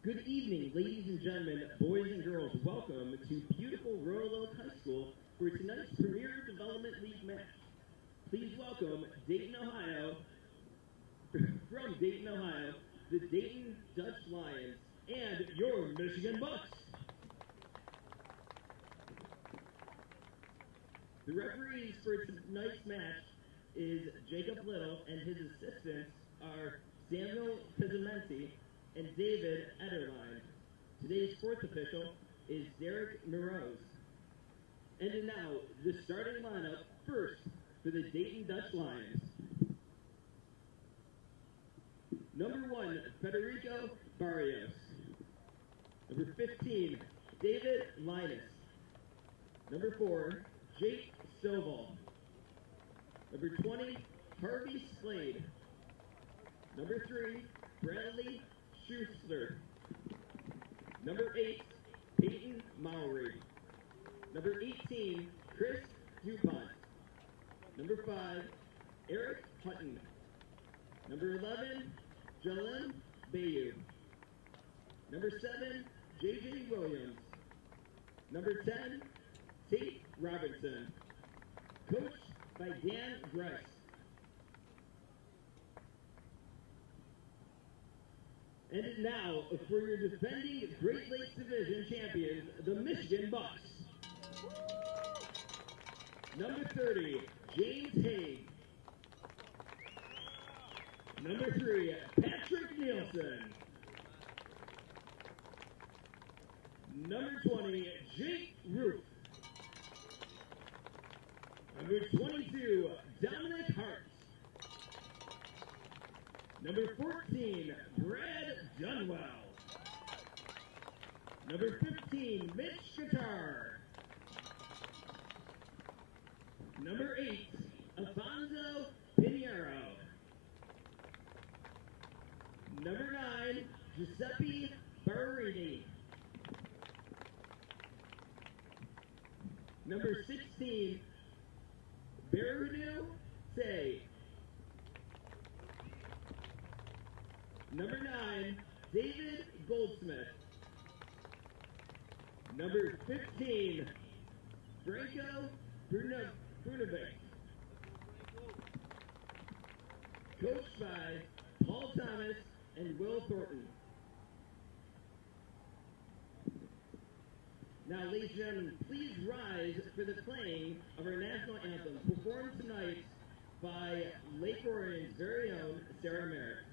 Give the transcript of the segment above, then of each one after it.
Good evening, ladies and gentlemen, boys and girls. Welcome to beautiful Royal Oak High School for tonight's Premier Development League match. Please welcome Dayton, Ohio, from Dayton, Ohio, the Dayton Dutch Lions and your Michigan Bucks. The referees for tonight's match is Jacob Little, and his assistants are Samuel Pizzamenti and David Ederline. Today's fourth official is Derek Moroz. And now, the starting lineup first for the Dayton Dutch Lions. Number 1, Federico Barrios. Number 15, David Linus. Number 4, Jake Stovall. Number 20, Harvey Slade. Number 3, Bradley Schuster. Number 8, Peyton Mowry. Number 18, Chris DuPont. Number 5, Eric Hutton. Number 11, Jalen Bayou. Number 7, J.J. Williams. Number 10, Tate Robinson. Coached by Dan Grice. And now, for your defending Great Lakes Division champions, the Michigan Bucks. Number 30, James Haig. Number 3, Patrick Nielsen. Number 20, Jake Roof. Number 22, Dominic Hart. Number 14, Brad Dunwell. Number 15, Mitch Guitar. Number 8, Alfonso Pinheiro. Number 9, Giuseppe Barini. Number 16, Berudu Say. Number 9, David Goldsmith. Number 15, Franco Brunovic. Coached by Paul Thomas and Will Thornton. Now, ladies and gentlemen, please rise for the playing of our national anthem, performed tonight by Lake Orion's very own Sarah Merritt.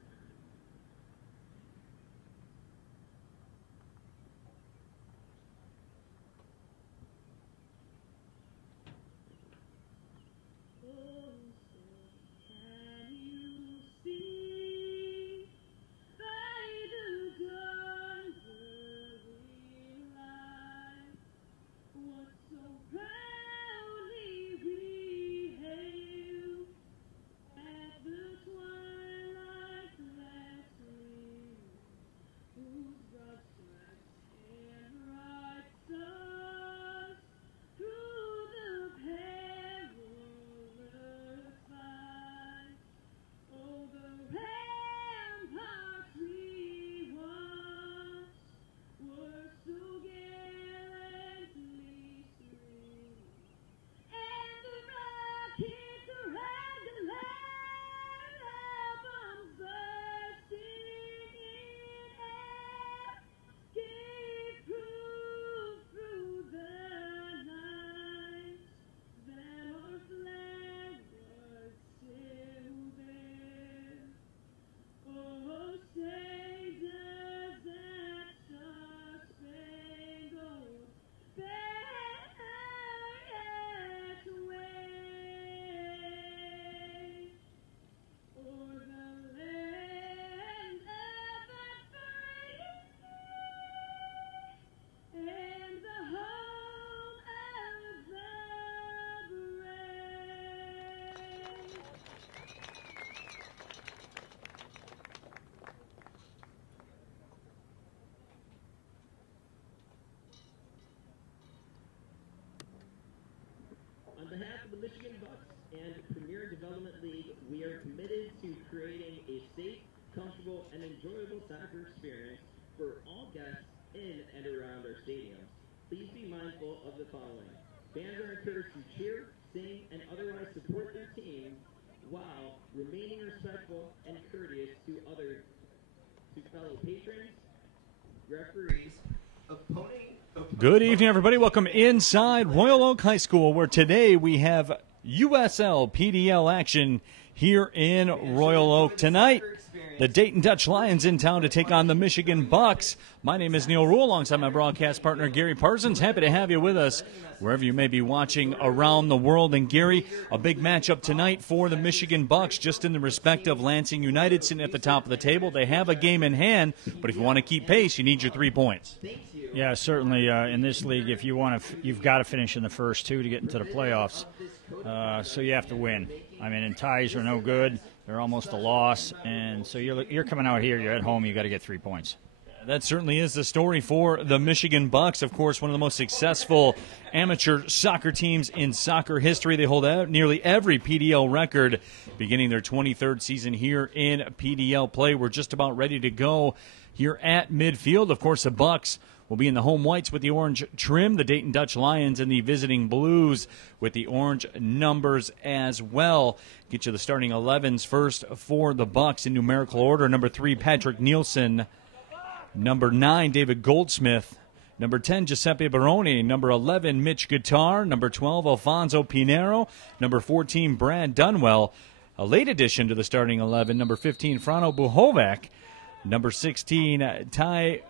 On behalf of the Michigan Bucks and Premier Development League, we are committed to creating a safe, comfortable, and enjoyable soccer experience for all guests in and around our stadiums, please be mindful of the following. Fans are encouraged to cheer, sing, and otherwise support their team while remaining respectful and courteous to fellow patrons, referees, Good evening, everybody. Welcome inside Royal Oak High School, where today we have USL PDL action here in Royal Oak. Tonight, the Dayton Dutch Lions in town to take on the Michigan Bucks. My name is Neil Rule, alongside my broadcast partner, Gary Parsons. Happy to have you with us wherever you may be watching around the world. And, Gary, a big matchup tonight for the Michigan Bucks, just in the respect of Lansing United sitting at the top of the table. They have a game in hand, but if you want to keep pace, you need your 3 points. Yeah, certainly. In this league, if you want to, you've got to finish in the first two to get into the playoffs. So you have to win. I mean, and ties are no good. They're almost a loss, and so you're coming out here. You're at home. You got to get 3 points. That certainly is the story for the Michigan Bucks. Of course, one of the most successful amateur soccer teams in soccer history. They hold out nearly every PDL record, beginning their 23rd season here in PDL play. We're just about ready to go here at midfield. Of course, the Bucks will be in the home whites with the orange trim, the Dayton Dutch Lions and the visiting Blues with the orange numbers as well. Get you the starting 11s first for the Bucks in numerical order. Number 3, Patrick Nielsen. Number 9, David Goldsmith. Number 10, Giuseppe Baroni. Number 11, Mitch Guitar. Number 12, Alfonso Pinero. Number 14, Brad Dunwell. A late addition to the starting 11, number 15, Frano Buhovac. Number 16, Ty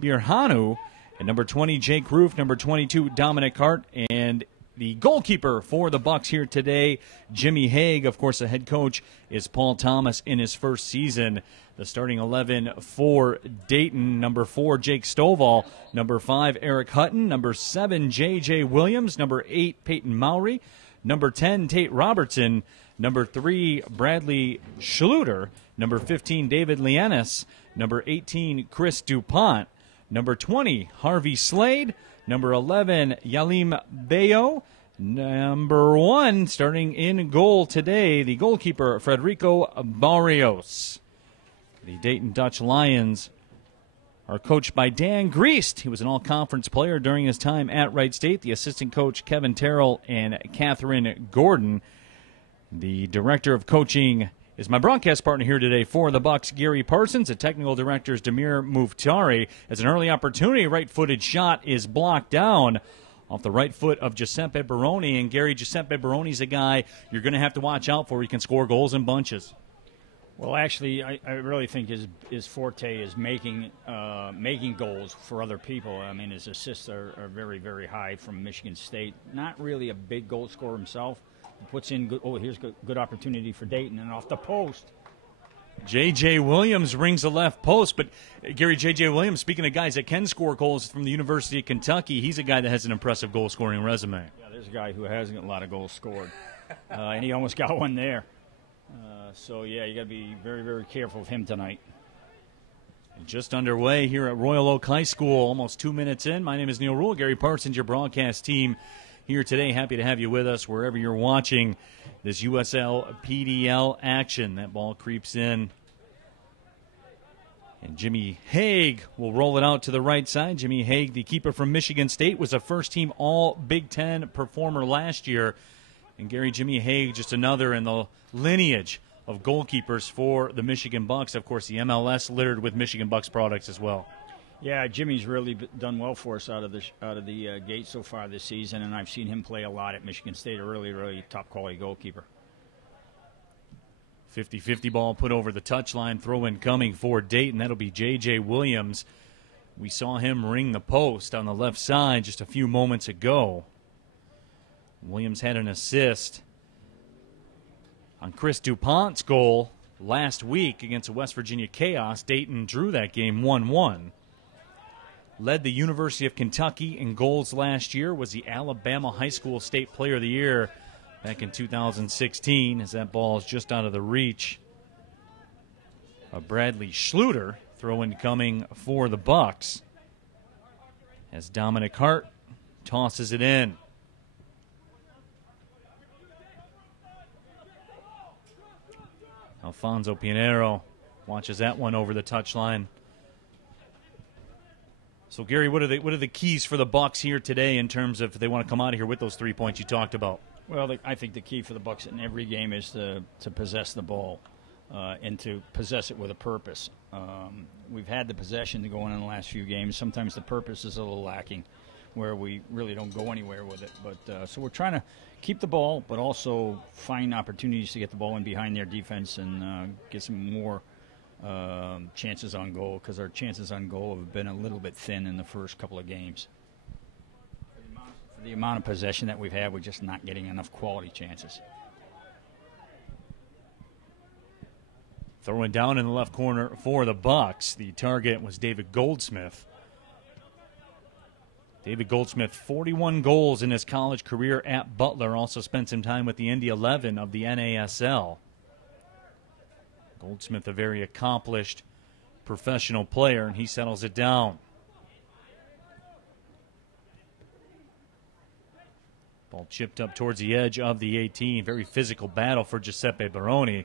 Birhanu, and number 20, Jake Roof, number 22, Dominic Hart, and the goalkeeper for the Bucks here today, Jimmy Haig. Of course, the head coach is Paul Thomas in his first season. The starting 11 for Dayton, number 4, Jake Stovall, number 5, Eric Hutton, number 7, J.J. Williams, number 8, Peyton Mowry, number 10, Tate Robertson, number 3, Bradley Schluter, number 15, David Lianis, number 18, Chris DuPont, number 20, Harvey Slade, number 11, Yalim Bayo, number 1, starting in goal today, the goalkeeper, Federico Barrios. The Dayton Dutch Lions are coached by Dan Griest. He was an all-conference player during his time at Wright State. The assistant coach, Kevin Terrell and Catherine Gordon. The director of coaching is my broadcast partner here today for the Bucks, Gary Parsons. The technical director is Demir Muftari. As an early opportunity, right-footed shot is blocked down off the right foot of Giuseppe Baroni. And, Gary, Giuseppe Baroni's a guy you're going to have to watch out for. He can score goals in bunches. Well, actually, I really think his forte is making goals for other people. I mean, his assists are very, very high from Michigan State. Not really a big goal scorer himself. He puts in here's good opportunity for Dayton, and off the post. J.J. Williams rings the left post, but Gary, J.J. Williams, speaking of guys that can score goals from the University of Kentucky, he's a guy that has an impressive goal-scoring resume. Yeah, there's a guy who hasn't a lot of goals scored, and he almost got one there. So, yeah, you got to be very, very careful of him tonight. Just underway here at Royal Oak High School, almost 2 minutes in. My name is Neil Rule. Gary Parsons, your broadcast team here today. Happy to have you with us wherever you're watching this USL PDL action. That ball creeps in. And Jimmy Haig will roll it out to the right side. Jimmy Haig, the keeper from Michigan State, was a first-team All-Big Ten performer last year. And Gary, Jimmy Haig, just another in the lineage of goalkeepers for the Michigan Bucks. Of course, the MLS littered with Michigan Bucks products as well. Yeah, Jimmy's really done well for us out of the gate so far this season, and I've seen him play a lot at Michigan State. A really, really top-quality goalkeeper. 50-50 ball put over the touchline. Throw-in coming for Dayton. That'll be J.J. Williams. We saw him ring the post on the left side just a few moments ago. Williams had an assist on Chris DuPont's goal last week against the West Virginia Chaos. Dayton drew that game 1-1. Led the University of Kentucky in goals last year, was the Alabama High School State Player of the Year back in 2016, as that ball is just out of the reach of Bradley Schluter. Throw-in coming for the Bucks as Dominic Hart tosses it in. Alfonso Pinero watches that one over the touchline. So, Gary, what are the keys for the Bucks here today in terms of if they want to come out of here with those 3 points you talked about? Well, I think the key for the Bucks in every game is to possess the ball and to possess it with a purpose. We've had the possession to go on in the last few games. Sometimes the purpose is a little lacking, where we really don't go anywhere with it. But so we're trying to keep the ball, but also find opportunities to get the ball in behind their defense and get some more chances on goal, because our chances on goal have been a little bit thin in the first couple of games. For the amount of possession that we've had, we're just not getting enough quality chances. Throwing down in the left corner for the Bucks. The target was David Goldsmith. David Goldsmith, 41 goals in his college career at Butler. Also spent some time with the Indy 11 of the NASL. Goldsmith, a very accomplished professional player, and he settles it down. Ball chipped up towards the edge of the 18. Very physical battle for Giuseppe Baroni.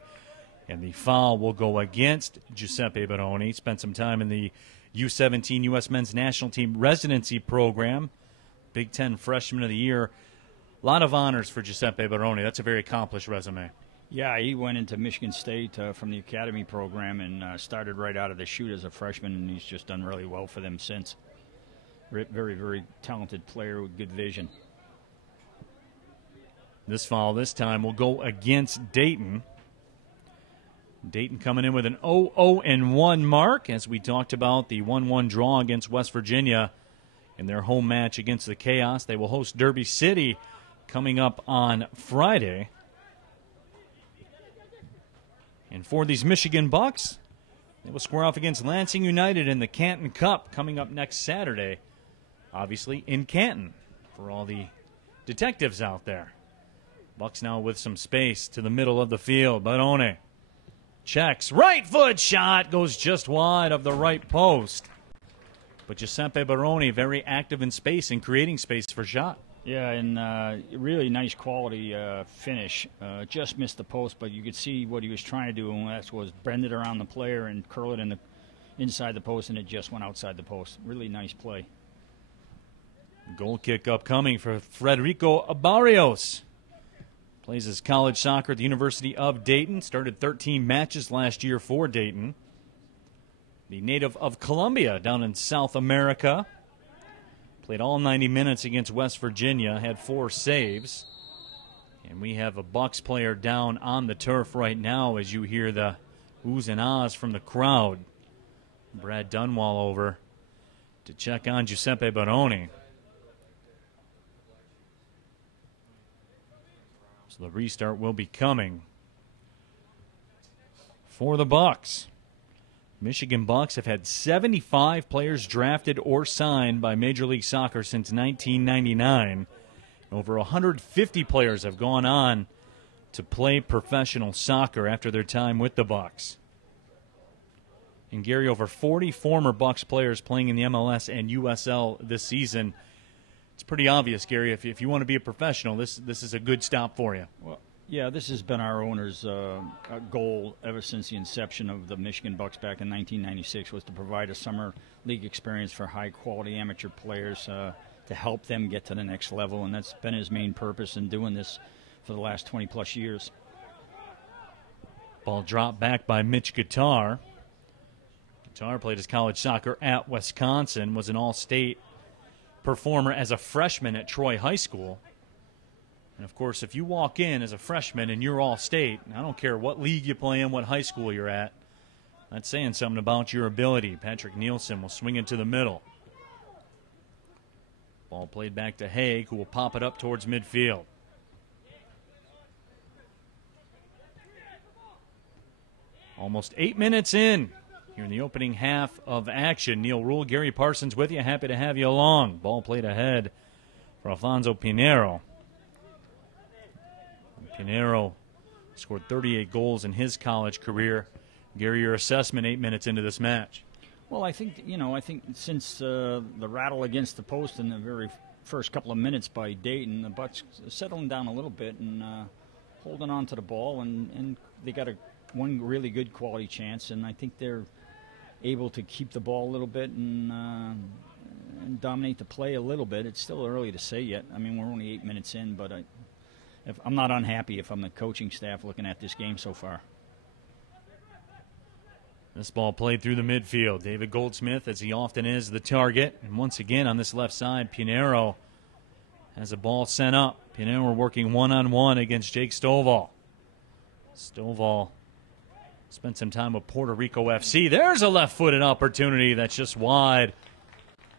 And the foul will go against Giuseppe Baroni. Spent some time in the U17 U.S. Men's National Team residency program. Big Ten Freshman of the Year. A lot of honors for Giuseppe Baroni. That's a very accomplished resume. Yeah, he went into Michigan State from the academy program and started right out of the chute as a freshman, and he's just done really well for them since. Very, very talented player with good vision. This foul this time will go against Dayton. Dayton coming in with an 0-0-1 mark, as we talked about the 1-1 draw against West Virginia in their home match against the Chaos. They will host Derby City coming up on Friday. And for these Michigan Bucks, they will square off against Lansing United in the Canton Cup coming up next Saturday, obviously in Canton, for all the detectives out there. Bucks now with some space to the middle of the field. Barone checks, right foot shot, goes just wide of the right post. But Giuseppe Baroni very active in space and creating space for shot. Yeah, and really nice quality finish. Just missed the post, but you could see what he was trying to do, and that was bend it around the player and curl it inside the post, and it just went outside the post. Really nice play. Goal kick upcoming for Federico Barrios. Plays his college soccer at the University of Dayton. Started 13 matches last year for Dayton. The native of Colombia down in South America. Played all 90 minutes against West Virginia. Had 4 saves. And we have a Bucks player down on the turf right now as you hear the oohs and ahs from the crowd. Brad Dunwall over to check on Giuseppe Baroni. So the restart will be coming for the Bucks. Michigan Bucks have had 75 players drafted or signed by Major League Soccer since 1999. Over 150 players have gone on to play professional soccer after their time with the Bucks. And Gary, over 40 former Bucks players playing in the MLS and USL this season. It's pretty obvious, Gary, if you want to be a professional, this is a good stop for you. Well, yeah, this has been our owner's goal ever since the inception of the Michigan Bucks back in 1996, was to provide a summer league experience for high-quality amateur players to help them get to the next level, and that's been his main purpose in doing this for the last 20-plus years. Ball dropped back by Mitch Guitar. Guitar played his college soccer at Wisconsin, was an all-state performer as a freshman at Troy High School. And, of course, if you walk in as a freshman and you're all-state, I don't care what league you play in, what high school you're at, that's saying something about your ability. Patrick Nielsen will swing into the middle. Ball played back to Haig, who will pop it up towards midfield. Almost 8 minutes in here in the opening half of action. Neil Rule, Gary Parsons with you. Happy to have you along. Ball played ahead for Alfonso Pinheiro. Pinheiro scored 38 goals in his college career. Gary, your assessment 8 minutes into this match? Well, I think since the rattle against the post in the very first couple of minutes by Dayton, the Bucks settling down a little bit and holding on to the ball, and they got one really good quality chance, and I think they're able to keep the ball a little bit and and dominate the play a little bit. It's still early to say yet. I mean, we're only 8 minutes in, but I'm not unhappy if I'm the coaching staff looking at this game so far. This ball played through the midfield. David Goldsmith, as he often is, the target. And once again, on this left side, Pinheiro has a ball sent up. Pinheiro working one-on-one against Jake Stovall. Stovall spent some time with Puerto Rico FC. There's a left-footed opportunity that's just wide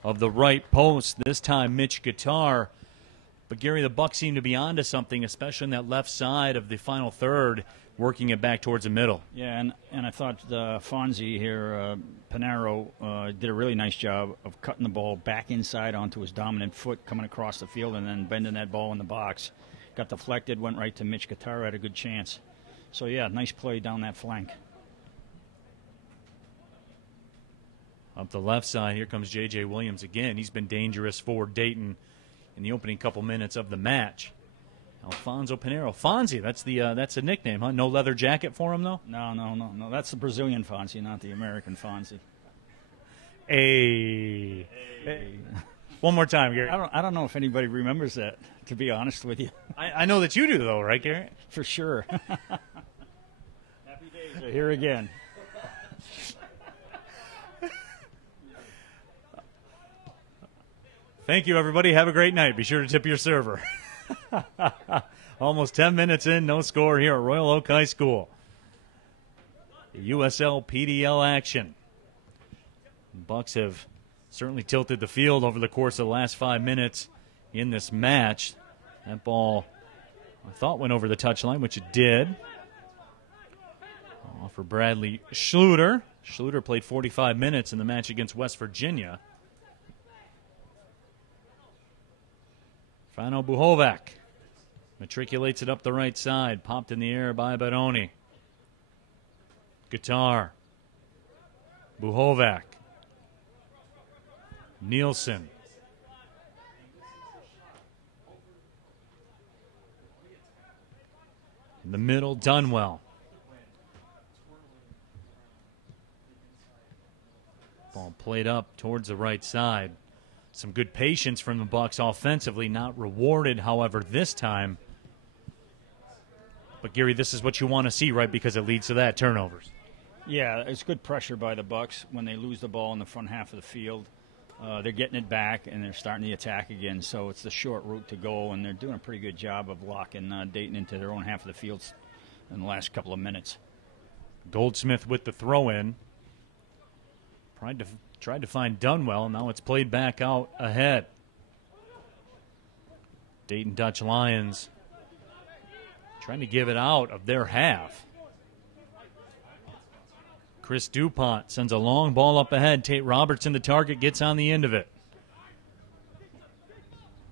of the right post. This time, Mitch Guitar. But, Gary, the Bucks seem to be onto something, especially on that left side of the final third, working it back towards the middle. Yeah, and I thought Fonzie here, Pinheiro, did a really nice job of cutting the ball back inside onto his dominant foot, coming across the field and then bending that ball in the box. Got deflected, went right to Mitch Guitar, had a good chance. So, yeah, nice play down that flank. Up the left side, here comes J.J. Williams again. He's been dangerous for Dayton in the opening couple minutes of the match. Alfonso Pinheiro. Fonzie, that's a nickname, huh? No leather jacket for him, though? No. That's the Brazilian Fonzie, not the American Fonzie. Hey. One more time, Gary. I don't know if anybody remembers that, to be honest with you. I know that you do, though, right, Gary? For sure. Happy days are here again. Thank you, everybody. Have a great night. Be sure to tip your server. Almost 10 minutes in, no score here at Royal Oak High School. The USL PDL action. Bucks have certainly tilted the field over the course of the last 5 minutes in this match. That ball, I thought, went over the touchline, which it did. For Bradley Schluter. Schluter played 45 minutes in the match against West Virginia. Frano Buhovac matriculates it up the right side. Popped in the air by Baroni. Guitar. Buhovac. Nielsen. In the middle, Dunwell. Ball played up towards the right side. Some good patience from the Bucks offensively, not rewarded, however, this time. But, Gary, this is what you want to see, right, because it leads to that, turnovers. Yeah, it's good pressure by the Bucks when they lose the ball in the front half of the field. They're getting it back, and they're starting the attack again, so it's the short route to go, and they're doing a pretty good job of locking Dayton into their own half of the field in the last couple of minutes. Goldsmith with the throw-in. Tried to find Dunwell. Now it's played back out ahead. Dayton Dutch Lions trying to give it out of their half. Chris DuPont sends a long ball up ahead. Tate Robertson, the target, gets on the end of it.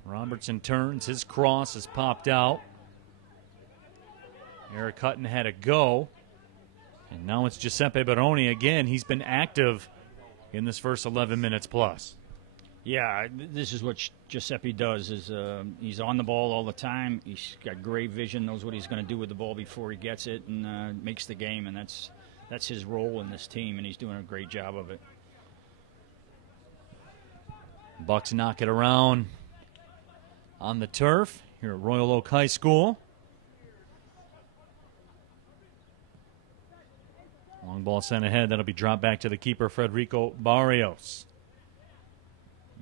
Robertson turns. His cross is popped out. Eric Hutton had a go. And now it's Giuseppe Baroni again. He's been active in this first 11 minutes plus. Yeah, this is what Giuseppe does. Is he's on the ball all the time. He's got great vision, knows what he's going to do with the ball before he gets it, and makes the game. And that's his role in this team, and he's doing a great job of it. Bucks knock it around on the turf here at Royal Oak High School. Long ball sent ahead. That'll be dropped back to the keeper, Federico Barrios.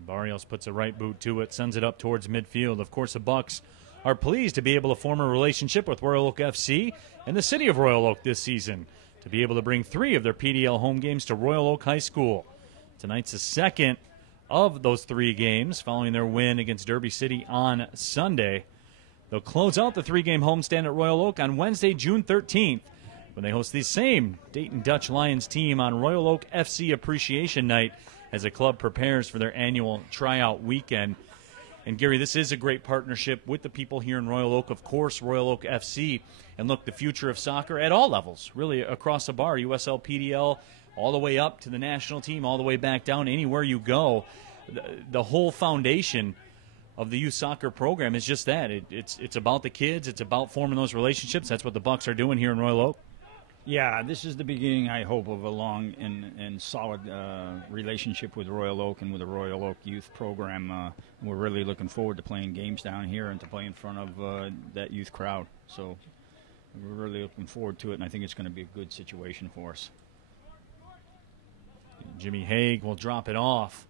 Barrios puts a right boot to it, sends it up towards midfield. Of course, the Bucks are pleased to be able to form a relationship with Royal Oak FC and the city of Royal Oak this season, to be able to bring 3 of their PDL home games to Royal Oak High School. Tonight's the second of those 3 games following their win against Derby City on Sunday. They'll close out the 3-game homestand at Royal Oak on Wednesday, June 13th, when they host the same Dayton Dutch Lions team on Royal Oak FC Appreciation Night as the club prepares for their annual tryout weekend. And, Gary, this is a great partnership with the people here in Royal Oak, of course, Royal Oak FC. And, look, the future of soccer at all levels, really across the bar, USL, PDL, all the way up to the national team, all the way back down, anywhere you go. The whole foundation of the youth soccer program is just that. It's about the kids. It's about forming those relationships. That's what the Bucks are doing here in Royal Oak. Yeah, this is the beginning, I hope, of a long and solid relationship with Royal Oak and with the Royal Oak Youth Program. We're really looking forward to playing games down here and to play in front of that youth crowd. So we're really looking forward to it, and I think it's going to be a good situation for us. Jimmy Haig will drop it off.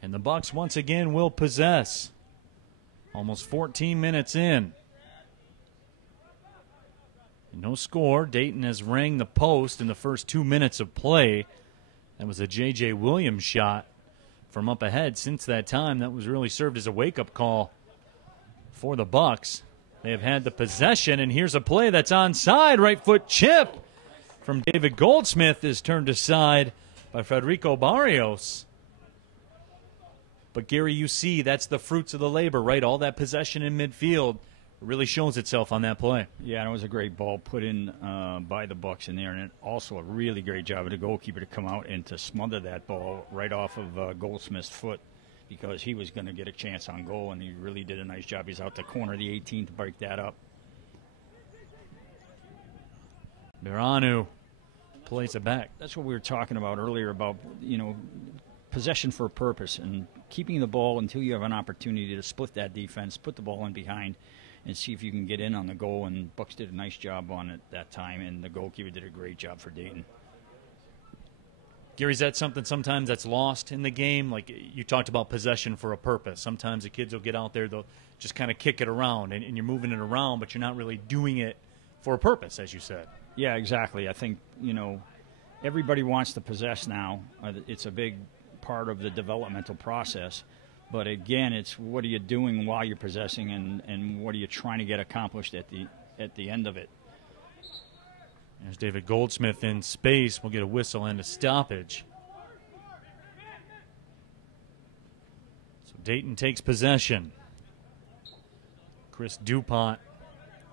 And the Bucks once again will possess. Almost 14 minutes in. No score. Dayton has rang the post in the first 2 minutes of play. That was a J.J. Williams shot from up ahead. Since that time, that was really served as a wake-up call for the Bucks. They have had the possession, and here's a play that's onside. Right foot chip from David Goldsmith is turned aside by Federico Barrios. But, Gary, you see that's the fruits of the labor, right? All that possession in midfield really shows itself on that play. Yeah, and it was a great ball put in by the Bucks in there, and it also a really great job of the goalkeeper to come out and to smother that ball right off of Goldsmith's foot, because he was going to get a chance on goal, and he really did a nice job. He's out the corner of the 18 to break that up. Biranu plays it back. That's what we were talking about earlier about, possession for a purpose and keeping the ball until you have an opportunity to split that defense, put the ball in behind, and see if you can get in on the goal. And Bucks did a nice job on it that time, and the goalkeeper did a great job for Dayton. Gary, is that something sometimes that's lost in the game? Like you talked about possession for a purpose. Sometimes the kids will get out there, they'll just kind of kick it around, and you're moving it around, but you're not really doing it for a purpose, as you said. Yeah, exactly. I think, everybody wants to possess now. It's a big part of the developmental process. But again, it's what are you doing while you're possessing, and what are you trying to get accomplished at the end of it. There's David Goldsmith in space. We'll get a whistle and a stoppage. So Dayton takes possession. Chris DuPont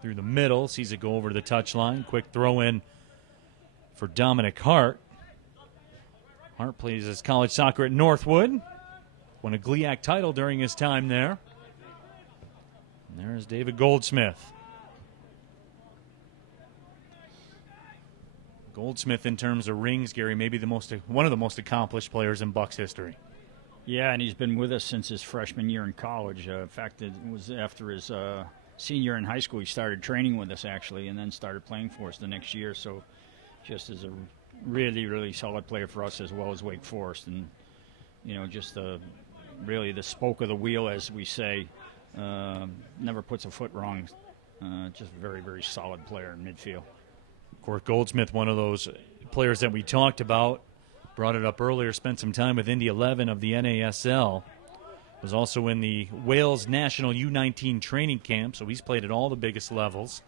through the middle, sees it go over to the touchline. Quick throw in for Dominic Hart. Hart plays his college soccer at Northwood. Won a GLIAC title during his time there. And there's David Goldsmith. Goldsmith, in terms of rings, Gary, maybe one of the most accomplished players in Bucks history. Yeah, and he's been with us since his freshman year in college. In fact, it was after his senior in high school he started training with us, actually, and then started playing for us the next year. So just as a really, really solid player for us, as well as Wake Forest. And, just really the spoke of the wheel, as we say. Never puts a foot wrong. Just a very, very solid player in midfield. Of course, Goldsmith, one of those players that we talked about, brought it up earlier, spent some time with Indy 11 of the NASL. Was also in the Wales National U19 training camp, so he's played at all the biggest levels.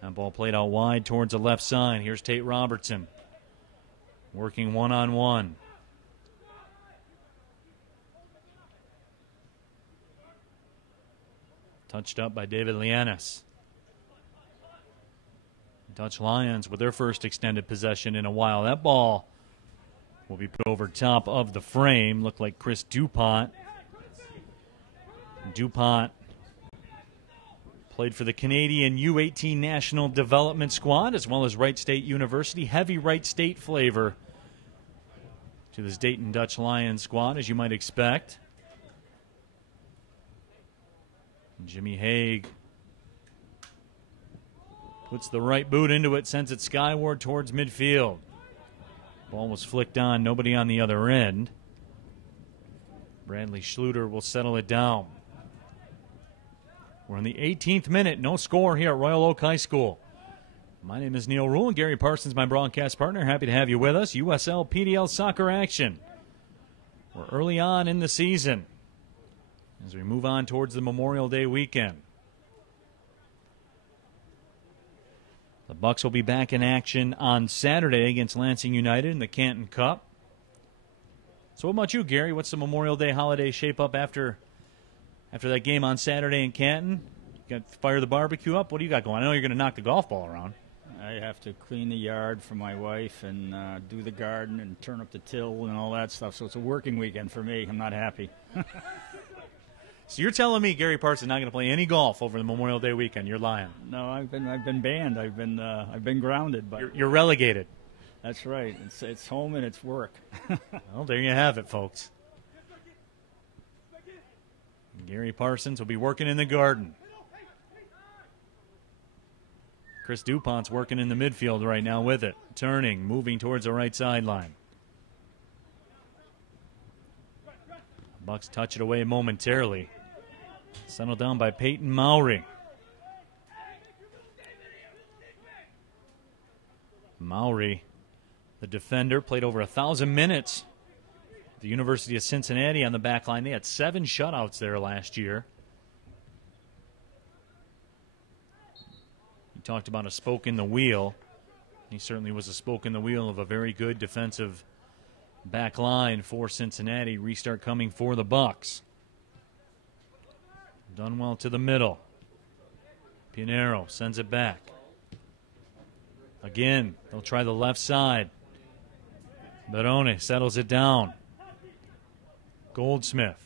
That ball played out wide towards the left side. Here's Tate Robertson working one-on-one. Touched up by David Lianis. Dutch Lions with their first extended possession in a while. That ball will be put over top of the frame. Looked like Chris DuPont. DuPont played for the Canadian U18 National Development Squad as well as Wright State University. Heavy Wright State flavor to this Dayton Dutch Lions squad, as you might expect. And Jimmy Haig puts the right boot into it, sends it skyward towards midfield. Ball was flicked on, nobody on the other end. Bradley Schluter will settle it down. We're in the 18th minute, no score here at Royal Oak High School. My name is Neil Rule, and Gary Parsons, my broadcast partner. Happy to have you with us. USL PDL soccer action. We're early on in the season as we move on towards the Memorial Day weekend. The Bucks will be back in action on Saturday against Lansing United in the Canton Cup. So what about you, Gary? What's the Memorial Day holiday shape up after that game on Saturday in Canton? You got to fire the barbecue up? What do you got going? I know you're going to knock the golf ball around. I have to clean the yard for my wife and do the garden and turn up the till and all that stuff. So it's a working weekend for me. I'm not happy. So you're telling me Gary Parsons not going to play any golf over the Memorial Day weekend? You're lying. No, I've been banned. I've been grounded. But You're relegated. That's right. It's home and it's work. Well, there you have it, folks. Gary Parsons will be working in the Garden. Chris DuPont's working in the midfield right now with it. Turning, moving towards the right sideline. Bucks touch it away momentarily. Settled down by Peyton Mowry. Mowry, the defender, played over 1,000 minutes at the University of Cincinnati on the back line. They had 7 shutouts there last year. You talked about a spoke in the wheel. He certainly was a spoke in the wheel of a very good defensive back line for Cincinnati. Restart coming for the Bucks. Done well to the middle. Pinheiro sends it back. Again, they'll try the left side. Barone settles it down. Goldsmith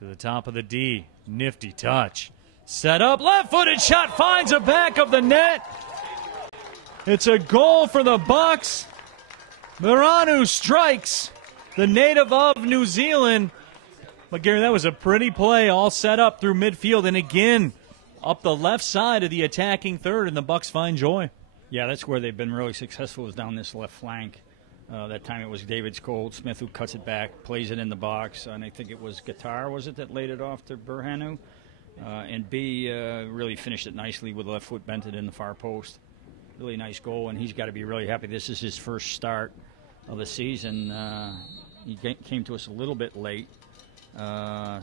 to the top of the D. Nifty touch. Set up, left-footed shot finds the back of the net. It's a goal for the Bucks. Miranu strikes, the native of New Zealand. But Gary, that was a pretty play, all set up through midfield, and again up the left side of the attacking third, and the Bucks find joy. Yeah, that's where they've been really successful, is down this left flank. That time it was David Goldsmith who cuts it back, plays it in the box, and I think it was Guitar, was it, that laid it off to Berhanu? And B really finished it nicely with the left foot bent it in the far post. Really nice goal, and he's got to be really happy. This is his first start of the season. He came to us a little bit late,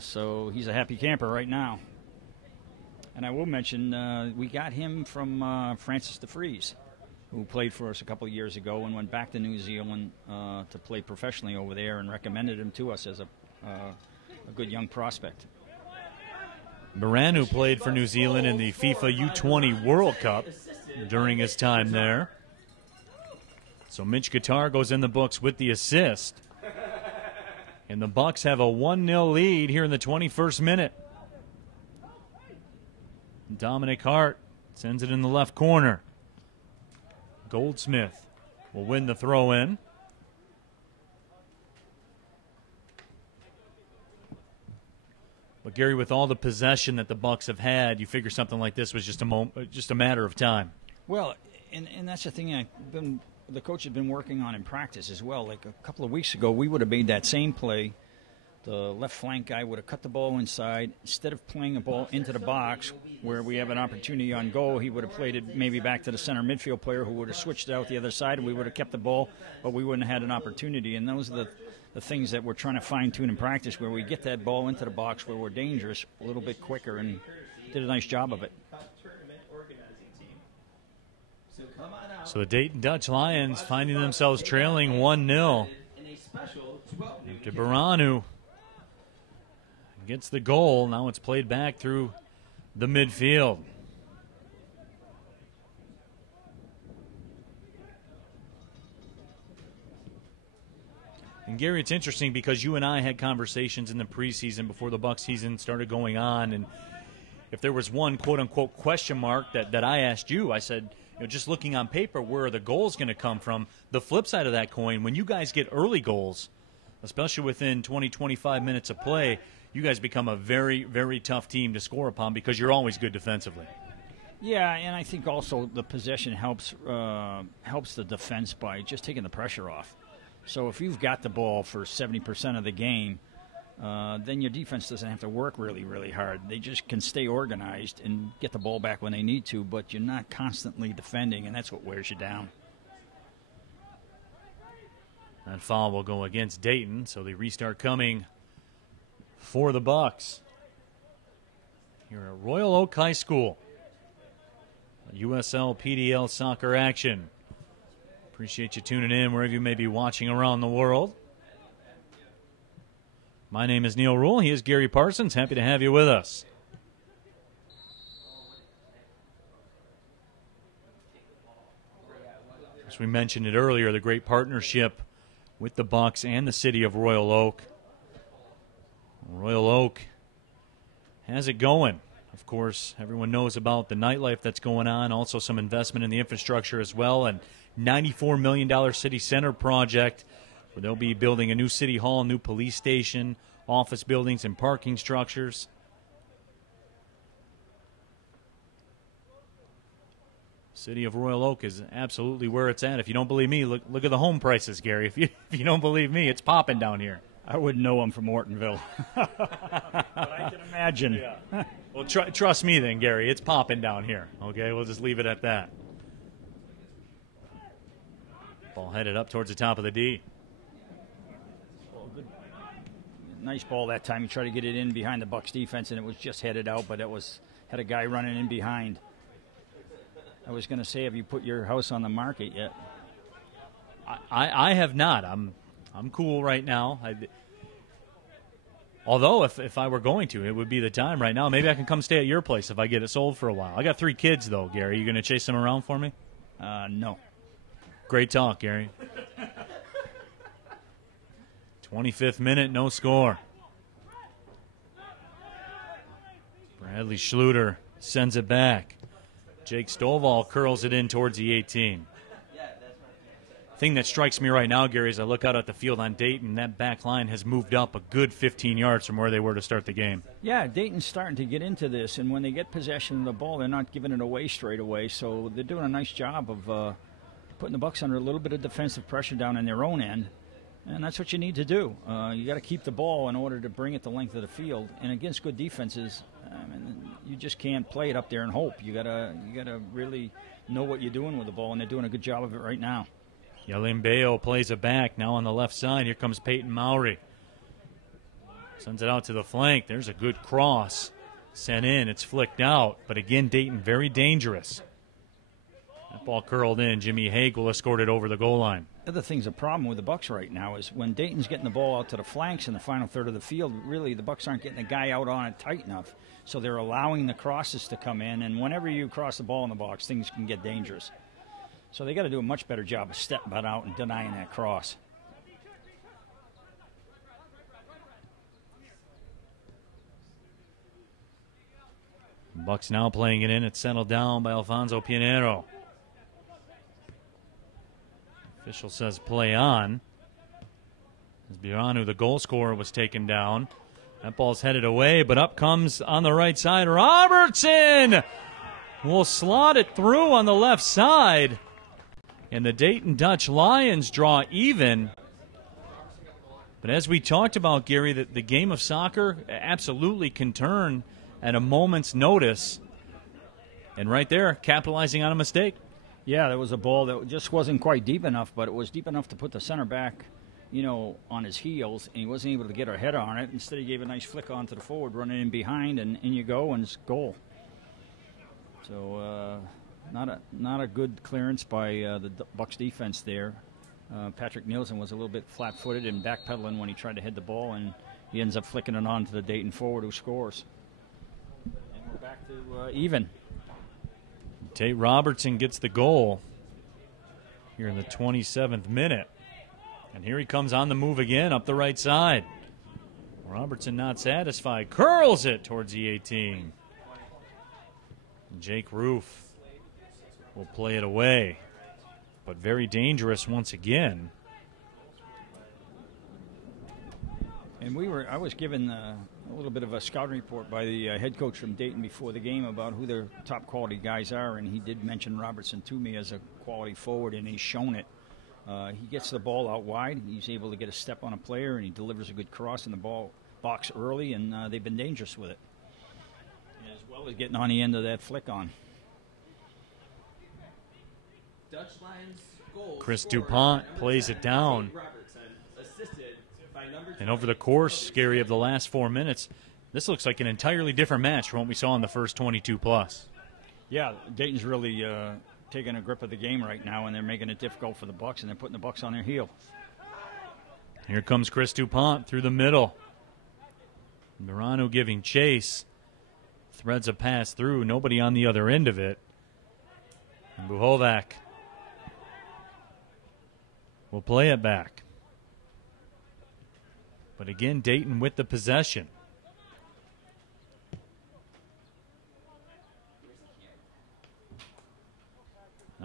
so he's a happy camper right now. And I will mention we got him from Francis DeFries, who played for us a couple of years ago and went back to New Zealand to play professionally over there, and recommended him to us as a good young prospect. Moranu played for New Zealand in the FIFA U20 World Cup during his time there. So Mitch Guitar goes in the books with the assist. And the Bucks have a 1-0 lead here in the 21st minute. Dominic Hart sends it in the left corner. Goldsmith will win the throw-in. But Gary, with all the possession that the Bucks have had, you figure something like this was just a matter of time. Well, and that's the thing the coach had been working on in practice as well. Like a couple of weeks ago, we would have made that same play. The left flank guy would have cut the ball inside. Instead of playing a ball into the box where we have an opportunity on goal, he would have played it maybe back to the center midfield player, who would have switched it out the other side, and we would have kept the ball, but we wouldn't have had an opportunity. And those are the things that we're trying to fine-tune in practice, where we get that ball into the box where we're dangerous a little bit quicker, and did a nice job of it. So the Dayton Dutch Lions finding themselves trailing 1-0. After Baranu gets the goal, now it's played back through the midfield. And Gary, it's interesting because you and I had conversations in the preseason before the Bucs season started going on, and if there was one quote-unquote question mark that I asked you, I said, just looking on paper, where are the goals going to come from? The flip side of that coin, when you guys get early goals, especially within 20, 25 minutes of play, you guys become a very, very tough team to score upon because you're always good defensively. Yeah, and I think also the possession helps the defense by just taking the pressure off. So if you've got the ball for 70% of the game, then your defense doesn't have to work really, really hard. They just can stay organized and get the ball back when they need to, but you're not constantly defending, and that's what wears you down. That foul will go against Dayton, so the restart coming for the Bucs here at Royal Oak High School. USL PDL soccer action. Appreciate you tuning in wherever you may be watching around the world. My name is Neil Rule. He is Gary Parsons. Happy to have you with us. As we mentioned it earlier, the great partnership with the Bucs and the city of Royal Oak. Royal Oak has it going. Of course, everyone knows about the nightlife that's going on, also some investment in the infrastructure as well, and $94 million city center project where they'll be building a new city hall, new police station, office buildings, and parking structures. City of Royal Oak is absolutely where it's at. If you don't believe me, look at the home prices, Gary. If you don't believe me, it's popping down here. I wouldn't know him from Ortonville. But I can imagine. Yeah. Well, trust me then, Gary. It's popping down here. Okay, we'll just leave it at that. Ball headed up towards the top of the D. Good. Nice ball that time. He tried to get it in behind the Bucks defense, and it was just headed out, but it had a guy running in behind. I was going to say, have you put your house on the market yet? I have not. I'm cool right now. Although, if I were going to, it would be the time right now. Maybe I can come stay at your place if I get it sold for a while. I got 3 kids, though, Gary. You going to chase them around for me? No. Great talk, Gary. 25th minute, no score. Bradley Schluter sends it back. Jake Stovall curls it in towards the 18. Thing that strikes me right now, Gary, as I look out at the field on Dayton, that back line has moved up a good 15 yards from where they were to start the game. Yeah, Dayton's starting to get into this, and when they get possession of the ball, they're not giving it away straight away, so they're doing a nice job of putting the Bucks under a little bit of defensive pressure down in their own end, and that's what you need to do. You got to keep the ball in order to bring it the length of the field, and against good defenses, you just can't play it up there and hope. You gotta really know what you're doing with the ball, and they're doing a good job of it right now. Yalimbeo plays it back. Now on the left side, here comes Peyton Mowry. Sends it out to the flank. There's a good cross. Sent in. It's flicked out. But again, Dayton very dangerous. That ball curled in. Jimmy Haig will escort it over the goal line. The other thing's a problem with the Bucks right now is when Dayton's getting the ball out to the flanks in the final third of the field, really the Bucks aren't getting the guy out on it tight enough. So they're allowing the crosses to come in, and whenever you cross the ball in the box, things can get dangerous. So they got to do a much better job of stepping out and denying that cross. Bucks now playing it in. It's settled down by Alfonso Pinheiro. Official says play on. As Biranu, the goal scorer, was taken down. That ball's headed away, but up comes on the right side Robertson. Will slot it through on the left side. And the Dayton Dutch Lions draw even. But as we talked about, Gary, the game of soccer absolutely can turn at a moment's notice. And right there, capitalizing on a mistake. Yeah, there was a ball that just wasn't quite deep enough, but it was deep enough to put the center back, on his heels, and he wasn't able to get a head on it. Instead, he gave a nice flick onto the forward, running in behind, and in you go, and it's goal. So, not a good clearance by the Bucks defense there. Patrick Nielsen was a little bit flat-footed and backpedaling when he tried to hit the ball, and he ends up flicking it on to the Dayton forward who scores. And we're back to even. Tate Robertson gets the goal here in the 27th minute. And here he comes on the move again up the right side. Robertson not satisfied. Curls it towards the 18. Jake Roof will play it away. But very dangerous once again. And I was given a little bit of a scouting report by the head coach from Dayton before the game about who their top quality guys are, and he did mention Robertson to me as a quality forward, and he's shown it. He gets the ball out wide. He's able to get a step on a player, and he delivers a good cross in the ball box early, and they've been dangerous with it, as well as getting on the end of that flick on. Dutch Lions goal. Chris DuPont plays it down. And over the course, Gary, of the last 4 minutes, this looks like an entirely different match from what we saw in the first 22 plus. Yeah, Dayton's really taking a grip of the game right now, and they're making it difficult for the Bucks, and they're putting the Bucks on their heel. Here comes Chris DuPont through the middle. Mirano giving chase. Threads a pass through. Nobody on the other end of it. And Buhovac will play it back. But again, Dayton with the possession.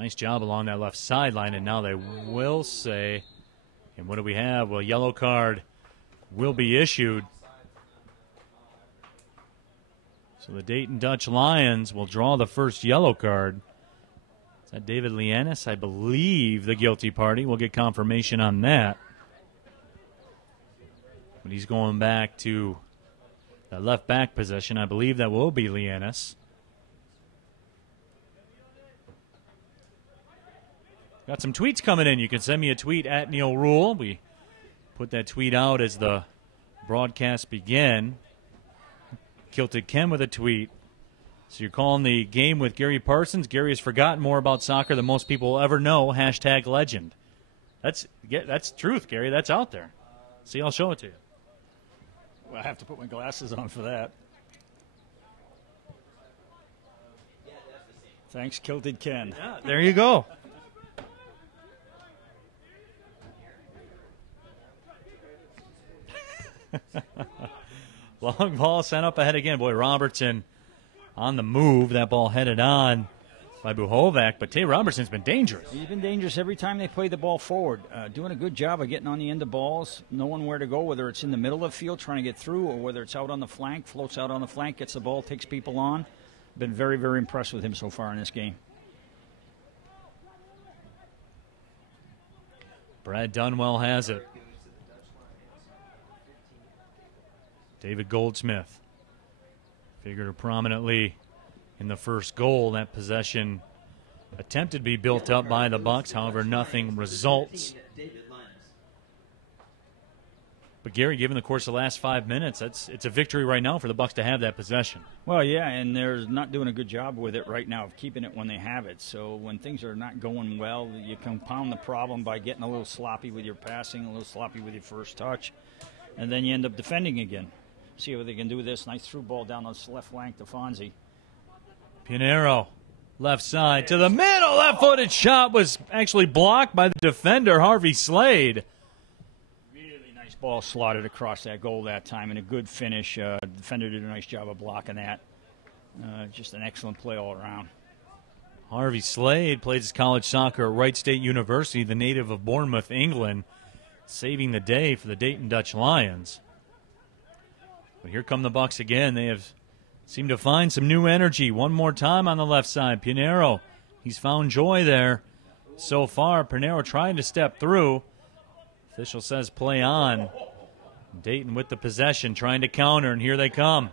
Nice job along that left sideline, and now they will say, and what do we have? Well, yellow card will be issued. So the Dayton Dutch Lions will draw the first yellow card. Is that David Lianis? I believe the guilty party. We'll get confirmation on that. But he's going back to the left back position. I believe that will be Lianis. Got some tweets coming in. You can send me a tweet at Neil Rule. We put that tweet out as the broadcast began. Kilted Ken with a tweet. So you're calling the game with Gary Parsons. Gary has forgotten more about soccer than most people will ever know. # legend. That's truth, Gary. That's out there. See, I'll show it to you. Well, I have to put my glasses on for that. Thanks, Kilted Ken. Yeah, there you go. Long ball sent up ahead again. Boy, Robertson on the move. That ball headed on by Buhovac, but Tay Robertson's been dangerous. He's been dangerous every time they play the ball forward. Doing a good job of getting on the end of balls, knowing where to go, whether it's in the middle of the field trying to get through or whether it's out on the flank, floats out on the flank, gets the ball, takes people on. Been very, very impressed with him so far in this game. Brad Dunwell has it. David Goldsmith figured prominently in the first goal. That possession attempted to be built up by the Bucks. However, nothing results. But Gary, given the course of the last 5 minutes, it's a victory right now for the Bucks to have that possession. Well, yeah, and they're not doing a good job with it right now of keeping it when they have it. So when things are not going well, you compound the problem by getting a little sloppy with your passing, a little sloppy with your first touch, and then you end up defending again. See what they can do with this. Nice through ball down the left flank to Fonzie. Pinheiro, left side to the middle. Left-footed shot was actually blocked by the defender, Harvey Slade. Really nice ball slotted across that goal that time, and a good finish. The defender did a nice job of blocking that. Just an excellent play all around. Harvey Slade plays his college soccer at Wright State University, the native of Bournemouth, England, saving the day for the Dayton Dutch Lions. But here come the Bucks again. They have seemed to find some new energy. One more time on the left side. Pinheiro, he's found joy there so far. Pinheiro trying to step through. Official says play on. Dayton with the possession, trying to counter, and here they come.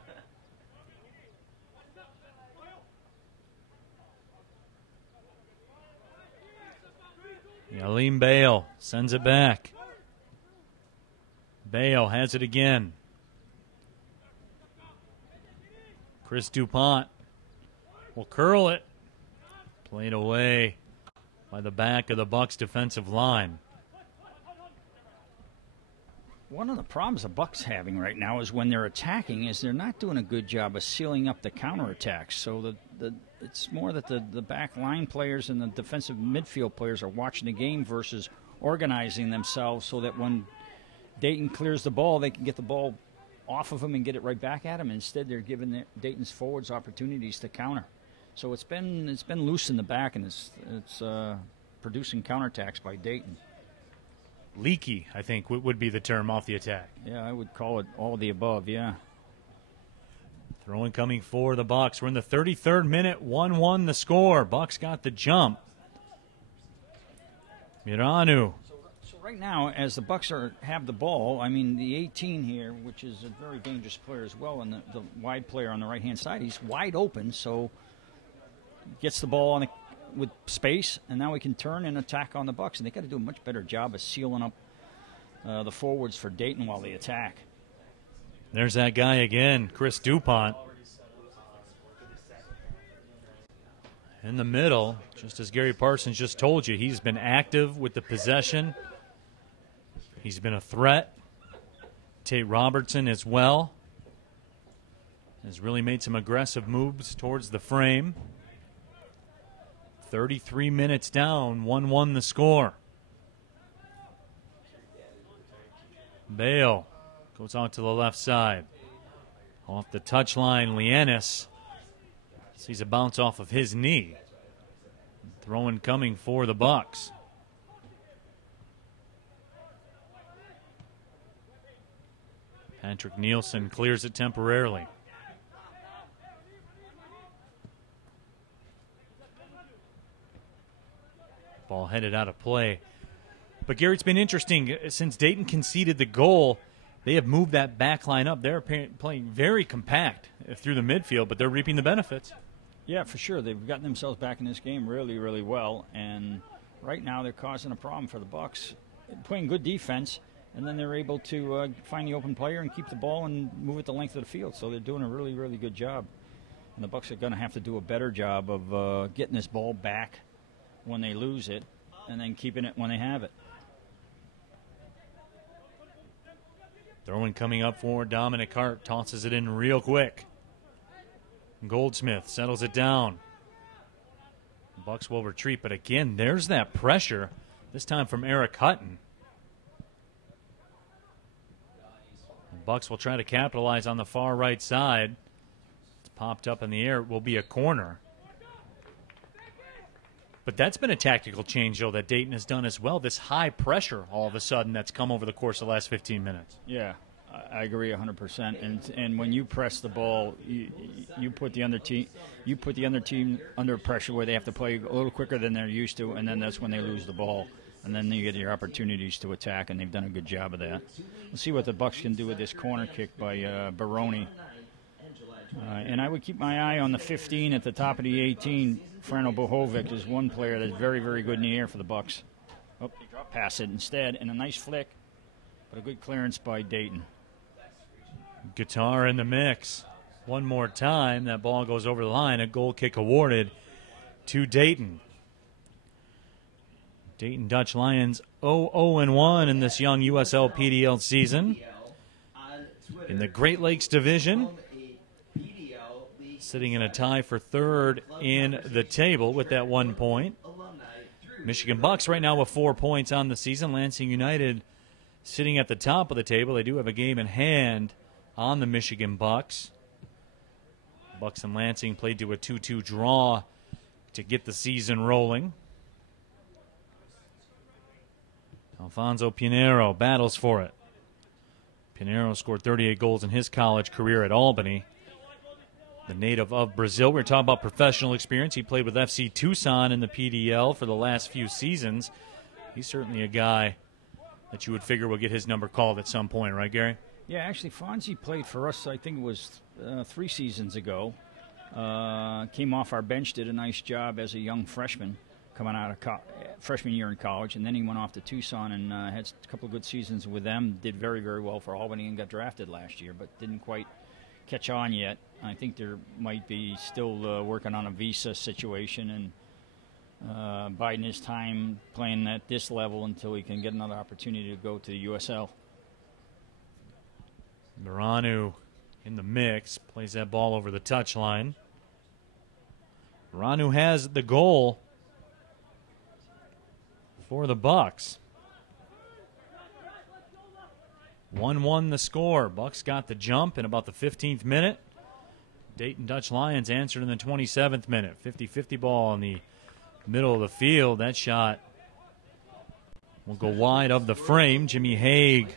Yalim Bale sends it back. Bale has it again. Chris DuPont will curl it. Played away by the back of the Bucks defensive line. One of the problems the Bucks having right now is when they're attacking is they're not doing a good job of sealing up the counterattacks. So it's more that the back line players and the defensive midfield players are watching the game versus organizing themselves so that when Dayton clears the ball, they can get the ball off of them and get it right back at them. Instead, they're giving Dayton's forwards opportunities to counter. So it's been loose in the back, and it's producing counterattacks by Dayton. Leaky, I think, would be the term off the attack. Yeah, I would call it all of the above, yeah. Throwing coming for the Bucks. We're in the 33rd minute, 1-1 the score. Bucks got the jump. Miranu. So right now, as the Bucks have the ball, I mean, the 18 here, which is a very dangerous player as well, and the wide player on the right-hand side, he's wide open, so gets the ball with space, and now we can turn and attack on the Bucks. And they got to do a much better job of sealing up the forwards for Dayton while they attack. There's that guy again, Chris DuPont. In the middle, just as Gary Parsons just told you, he's been active with the possession. He's been a threat. Tate Robertson as well has really made some aggressive moves towards the frame. 33 minutes down, 1-1 the score. Bale goes out to the left side. Off the touchline, Lianis sees a bounce off of his knee. Throwing coming for the Bucks. Patrick Nielsen clears it temporarily. Ball headed out of play. But, Gary, it's been interesting. Since Dayton conceded the goal, they have moved that back line up. They're playing very compact through the midfield, but they're reaping the benefits. Yeah, for sure. They've gotten themselves back in this game really, really well. And right now they're causing a problem for the Bucks. Playing good defense, and then they're able to find the open player and keep the ball and move it the length of the field. So they're doing a really, really good job. And the Bucks are going to have to do a better job of getting this ball back when they lose it and then keeping it when they have it. Throwing coming up for Dominic Hart. Tosses it in real quick. Goldsmith settles it down. Bucks will retreat, but again, there's that pressure, this time from Eric Hutton. The Bucks will try to capitalize on the far right side. It's popped up in the air. It will be a corner. But that's been a tactical change, though, that Dayton has done as well. This high pressure, all of a sudden, that's come over the course of the last 15 minutes. Yeah, I agree 100%. And when you press the ball, you put the other team under pressure where they have to play a little quicker than they're used to, and then that's when they lose the ball. And then you get your opportunities to attack, and they've done a good job of that. Let's see what the Bucks can do with this corner kick by Baroni. And I would keep my eye on the 15 at the top of the 18. Frano Bohovic is one player that's very, very good in the air for the Bucks. Oh, they drop pass it instead, and a nice flick, but a good clearance by Dayton. Guitar in the mix. One more time, that ball goes over the line. A goal kick awarded to Dayton. Dayton Dutch Lions 0-0-1 in this young USL PDL season. In the Great Lakes Division, sitting in a tie for third in the table with that 1 point. Michigan Bucks right now with 4 points on the season. Lansing United sitting at the top of the table. They do have a game in hand on the Michigan Bucks. Bucks and Lansing played to a 2-2 draw to get the season rolling. Alfonso Pinheiro battles for it. Pinheiro scored 38 goals in his college career at Albany. The native of Brazil. We're talking about professional experience. He played with FC Tucson in the PDL for the last few seasons. He's certainly a guy that you would figure will get his number called at some point, right, Gary? Yeah, actually, Fonzie played for us, I think it was 3 seasons ago. Came off our bench, did a nice job as a young freshman coming out of freshman year in college, and then he went off to Tucson and had a couple of good seasons with them. Did very, very well for Albany and got drafted last year, but didn't quite catch on yet. I think there might be still working on a visa situation and biding his time playing at this level until he can get another opportunity to go to the USL. Moranu in the mix, plays that ball over the touchline. Moranu has the goal for the Bucks. 1-1 the score. Bucks got the jump in about the 15th minute. Dayton Dutch Lions answered in the 27th minute. 50-50 ball in the middle of the field. That shot will go wide of the frame. Jimmy Haig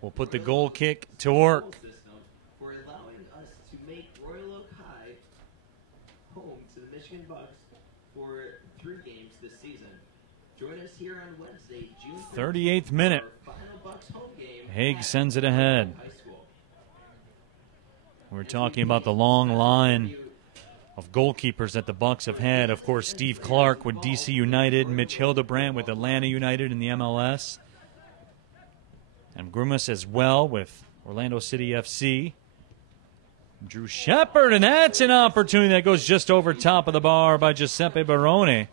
will put the goal kick to work. For allowing us to make Royal Oak High home to the Michigan Bucks for 3 games this season. Join us here on Wednesday, June 38th minute. Haig sends it ahead. We're talking about the long line of goalkeepers that the Bucks have had. Of course, Steve Clark with DC United, Mitch Hildebrandt with Atlanta United in the MLS, and Grumas as well with Orlando City FC. Drew Shepard, and that's an opportunity that goes just over top of the bar by Giuseppe Barone.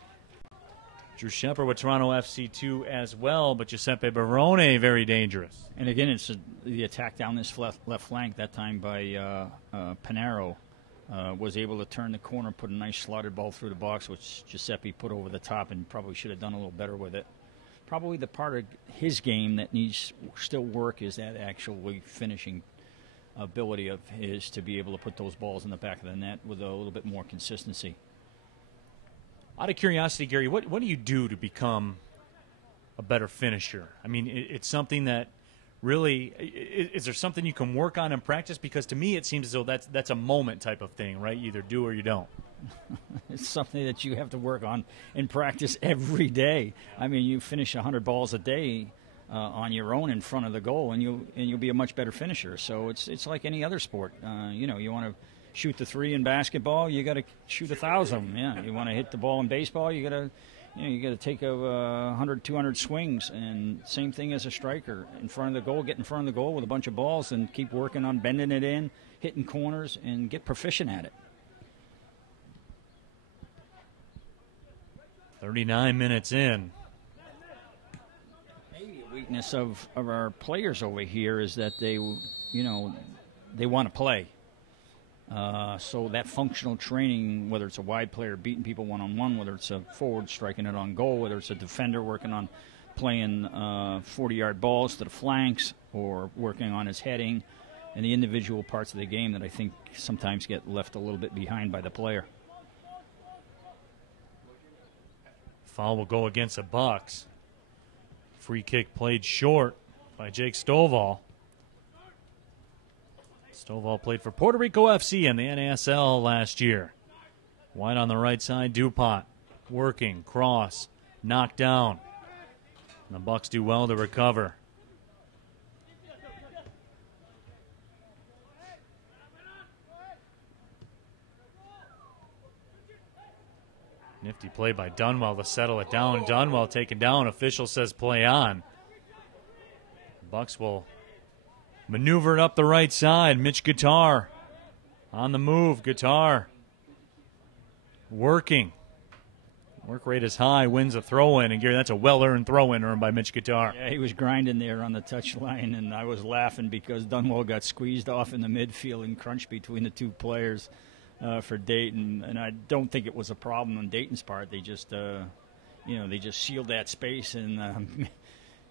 Drew Shepard with Toronto FC2 as well, but Giuseppe Barone very dangerous. And again, it's the attack down this left flank that time by Pinheiro. Was able to turn the corner, put a nice slotted ball through the box, which Giuseppe put over the top and probably should have done a little better with it. Probably the part of his game that needs still work is that actually finishing ability of his to be able to put those balls in the back of the net with a little bit more consistency. Out of curiosity, Gary, what do you do to become a better finisher? I mean, it's something that really is there something you can work on in practice? Because to me, it seems as though that's a moment type of thing, right? You either do or you don't. It's something that you have to work on in practice every day. I mean, you finish 100 balls a day on your own in front of the goal, and you'll be a much better finisher. So it's like any other sport. You want to shoot the 3 in basketball, you got to shoot 1,000. Yeah, you want to hit the ball in baseball, you got to take 100, 200 swings, and same thing as a striker in front of the goal. Get in front of the goal with a bunch of balls and keep working on bending it in, hitting corners, and get proficient at it. 39 minutes in. Maybe a weakness of our players over here is that they want to play. So that functional training, whether it's a wide player beating people one-on-one, whether it's a forward striking it on goal, whether it's a defender working on playing 40-yard balls to the flanks, or working on his heading, and the individual parts of the game that I think sometimes get left a little bit behind by the player. Foul will go against the Bucks. Free kick played short by Jake Stovall. Stovall played for Puerto Rico FC in the NASL last year. Wide on the right side, DuPont working, cross, knocked down. And the Bucks do well to recover. Nifty play by Dunwell to settle it down. Dunwell taken down. Official says play on. Bucks will maneuver it up the right side. Mitch Guitar on the move. Guitar working. Work rate is high. Wins a throw-in. And, Gary, that's a well-earned throw-in earned by Mitch Guitar. Yeah, he was grinding there on the touchline, and I was laughing because Dunwell got squeezed off in the midfield and crunched between the two players for Dayton. And I don't think it was a problem on Dayton's part. They just, they just sealed that space, and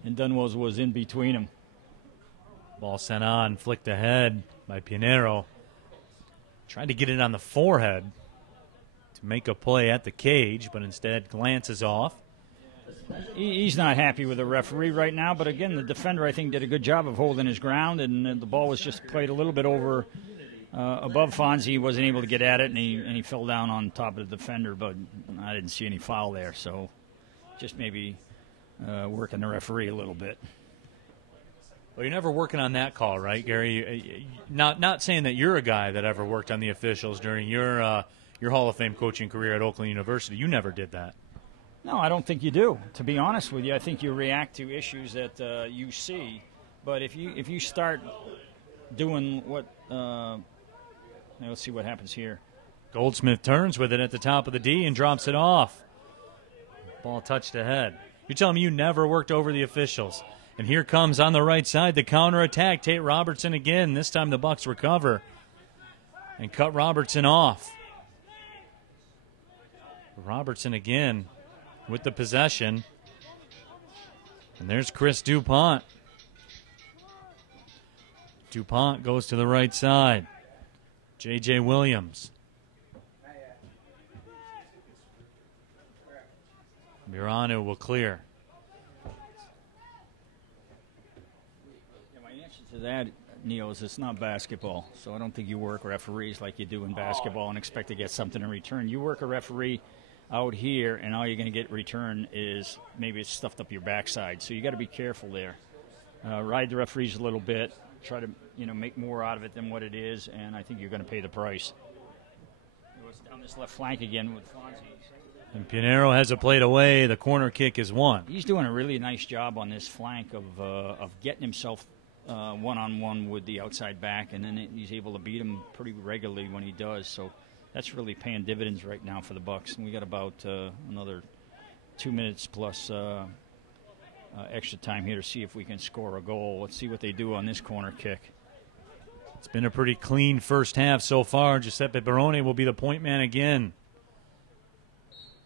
Dunwell was in between them. Ball sent on, flicked ahead by Pinero. Tried to get it on the forehead to make a play at the cage, but instead glances off. He's not happy with the referee right now, but again, the defender, I think, did a good job of holding his ground, and the ball was just played a little bit over above Fonzie. He wasn't able to get at it, and he fell down on top of the defender, but I didn't see any foul there, so just maybe working the referee a little bit. Well, you're never working on that call, right, Gary? Not saying that you're a guy that ever worked on the officials during your Hall of Fame coaching career at Oakland University. You never did that. No, I don't think you do. To be honest with you, I think you react to issues that you see. But if you start doing what, let's see what happens here. Goldsmith turns with it at the top of the D and drops it off. Ball touched ahead. You're telling me you never worked over the officials. And here comes on the right side the counterattack. Tate Robertson again. This time the Bucks recover and cut Robertson off. Robertson again with the possession. And there's Chris DuPont. DuPont goes to the right side. J.J. Williams. Mirano will clear. To that, Neil, is it's not basketball, so I don't think you work referees like you do in basketball and expect to get something in return. You work a referee out here, and all you're going to get in return is maybe it's stuffed up your backside. So you got to be careful there. Ride the referees a little bit, try to make more out of it than what it is, and I think you're going to pay the price. It was down this left flank again with Fonzie. And Pinero has it played away. The corner kick is won. He's doing a really nice job on this flank of getting himself one-on-one with the outside back, and then he's able to beat him pretty regularly when he does. So that's really paying dividends right now for the Bucks. And we got about another 2 minutes plus extra time here to see if we can score a goal. Let's see what they do on this corner kick. It's been a pretty clean first half so far. Giuseppe Barone will be the point man again.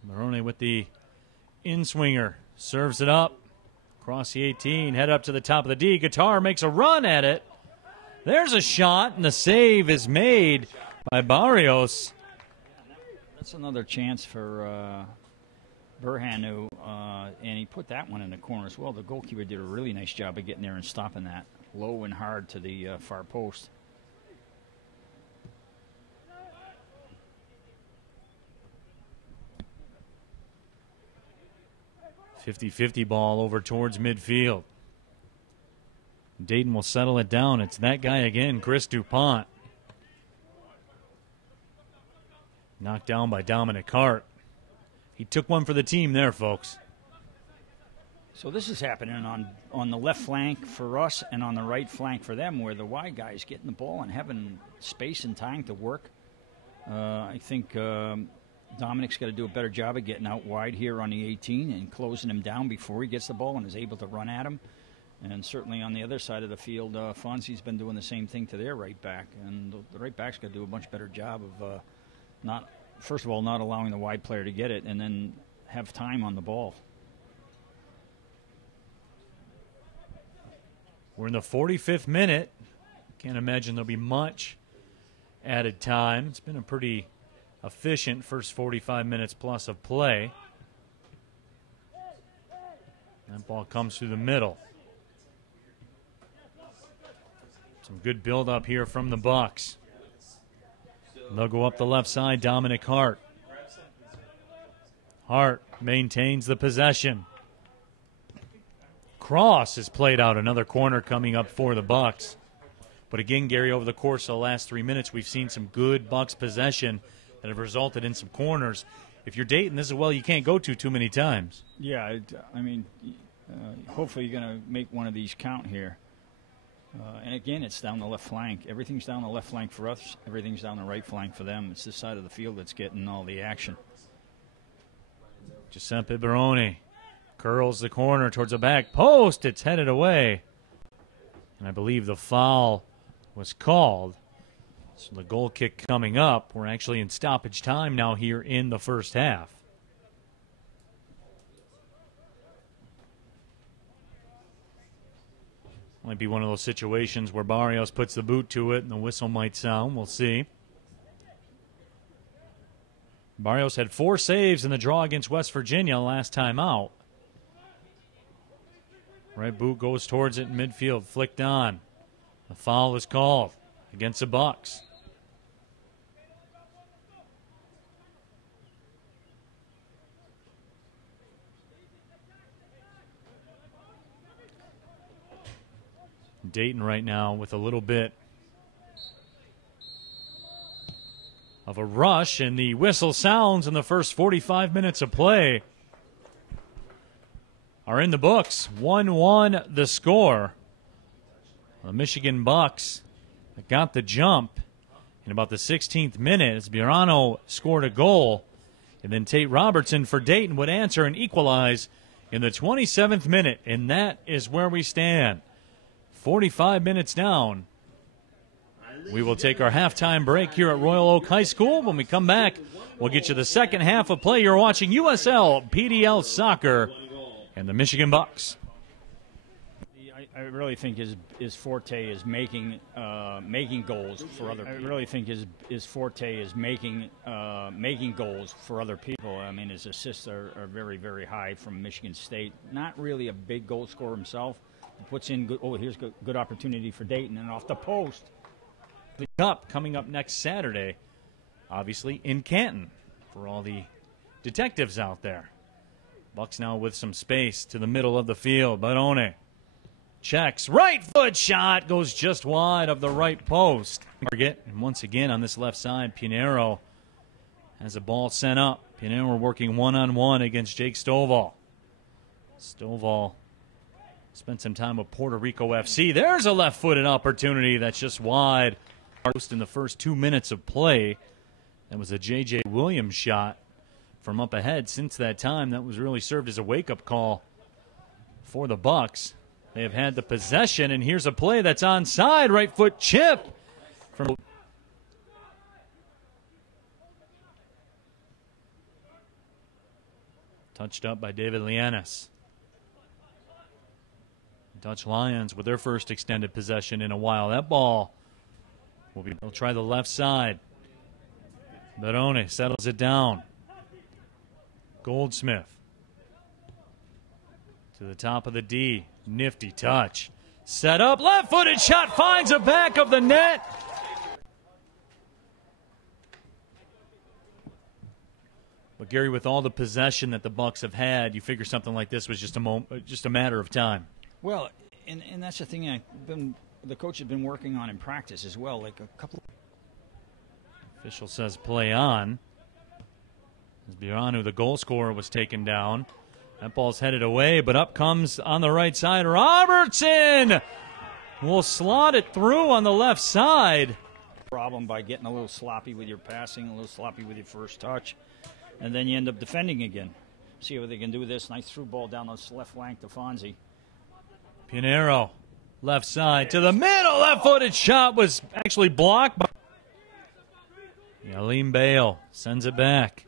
Barone with the in-swinger. Serves it up. Across the 18, head up to the top of the D. Guitar makes a run at it. There's a shot, and the save is made by Barrios. That's another chance for Burhanu, and he put that one in the corner as well. The goalkeeper did a really nice job of getting there and stopping that low and hard to the far post. .50 ball over towards midfield. Dayton will settle it down. It's that guy again, Chris DuPont. Knocked down by Dominic Hart. He took one for the team there, folks. So this is happening on the left flank for us and on the right flank for them, where the wide guy is getting the ball and having space and time to work. I think Dominic's got to do a better job of getting out wide here on the 18 and closing him down before he gets the ball and is able to run at him. And certainly on the other side of the field, Fonzie's been doing the same thing to their right back. And the right back's got to do a much better job of not allowing the wide player to get it and then have time on the ball. We're in the 45th minute. Can't imagine there'll be much added time. It's been a pretty efficient first 45 minutes plus of play. That ball comes through the middle. Some good build up here from the Bucks. They'll go up the left side, Dominic Hart. Hart maintains the possession. Cross is played out. Another corner coming up for the Bucks. But again, Gary, over the course of the last 3 minutes, we've seen some good Bucks possession that have resulted in some corners. If you're Dayton, this is a well you can't go to too many times. Yeah, I mean, hopefully you're going to make one of these count here. And again, it's down the left flank. Everything's down the left flank for us. Everything's down the right flank for them. It's this side of the field that's getting all the action. Giuseppe Baroni curls the corner towards the back post. It's headed away. And I believe the foul was called. So the goal kick coming up. We're actually in stoppage time now here in the first half. Might be one of those situations where Barrios puts the boot to it and the whistle might sound. We'll see. Barrios had 4 saves in the draw against West Virginia last time out. Right boot goes towards it in midfield, flicked on. The foul is called against the Bucks. Dayton right now with a little bit of a rush, and the whistle sounds in the first 45 minutes of play are in the books. 1-1 the score. The Michigan Bucks got the jump in about the 16th minute as Birano scored a goal, and then Tate Robertson for Dayton would answer and equalize in the 27th minute, and that is where we stand. 45 minutes down. We will take our halftime break here at Royal Oak High School. When we come back, we'll get you the second half of play. You're watching USL PDL Soccer and the Michigan Bucks. I really think his forte is making goals for other people. I really think his forte is making goals for other people. I mean, his assists are very, very high from Michigan State. Not really a big goal scorer himself. Puts in good. Oh, here's good opportunity for Dayton, and off the post. The Cup coming up next Saturday, obviously in Canton, for all the detectives out there. Bucks now with some space to the middle of the field. Barone checks, right foot shot goes just wide of the right post. Target, and once again on this left side, Pinheiro has a ball sent up. Pinheiro working one-on-one against Jake Stovall. Stovall spent some time with Puerto Rico FC. There's a left-footed opportunity that's just wide. In the first 2 minutes of play, that was a J.J. Williams shot from up ahead. Since that time, that was really served as a wake-up call for the Bucks. They have had the possession, and here's a play that's onside. Right foot chip from touched up by David Lianis. Dutch Lions with their first extended possession in a while. That ball they'll try the left side. Barone settles it down. Goldsmith To the top of the D. Nifty touch. Set up. Left-footed shot finds the back of the net. But Gary, with all the possession that the Bucks have had, you figure something like this was just a matter of time. Well, and that's the thing the coach has been working on in practice as well. Like a couple. Official says play on. As Biranu, the goal scorer, was taken down. That ball's headed away, but up comes on the right side Robertson. Will slot it through on the left side. Problem by getting a little sloppy with your passing, a little sloppy with your first touch, and then you end up defending again. See what they can do with this. Nice through ball down the left flank to Fonzie. Pinheiro, left side to the middle. Left-footed shot was actually blocked by Yalim Bale. Sends it back.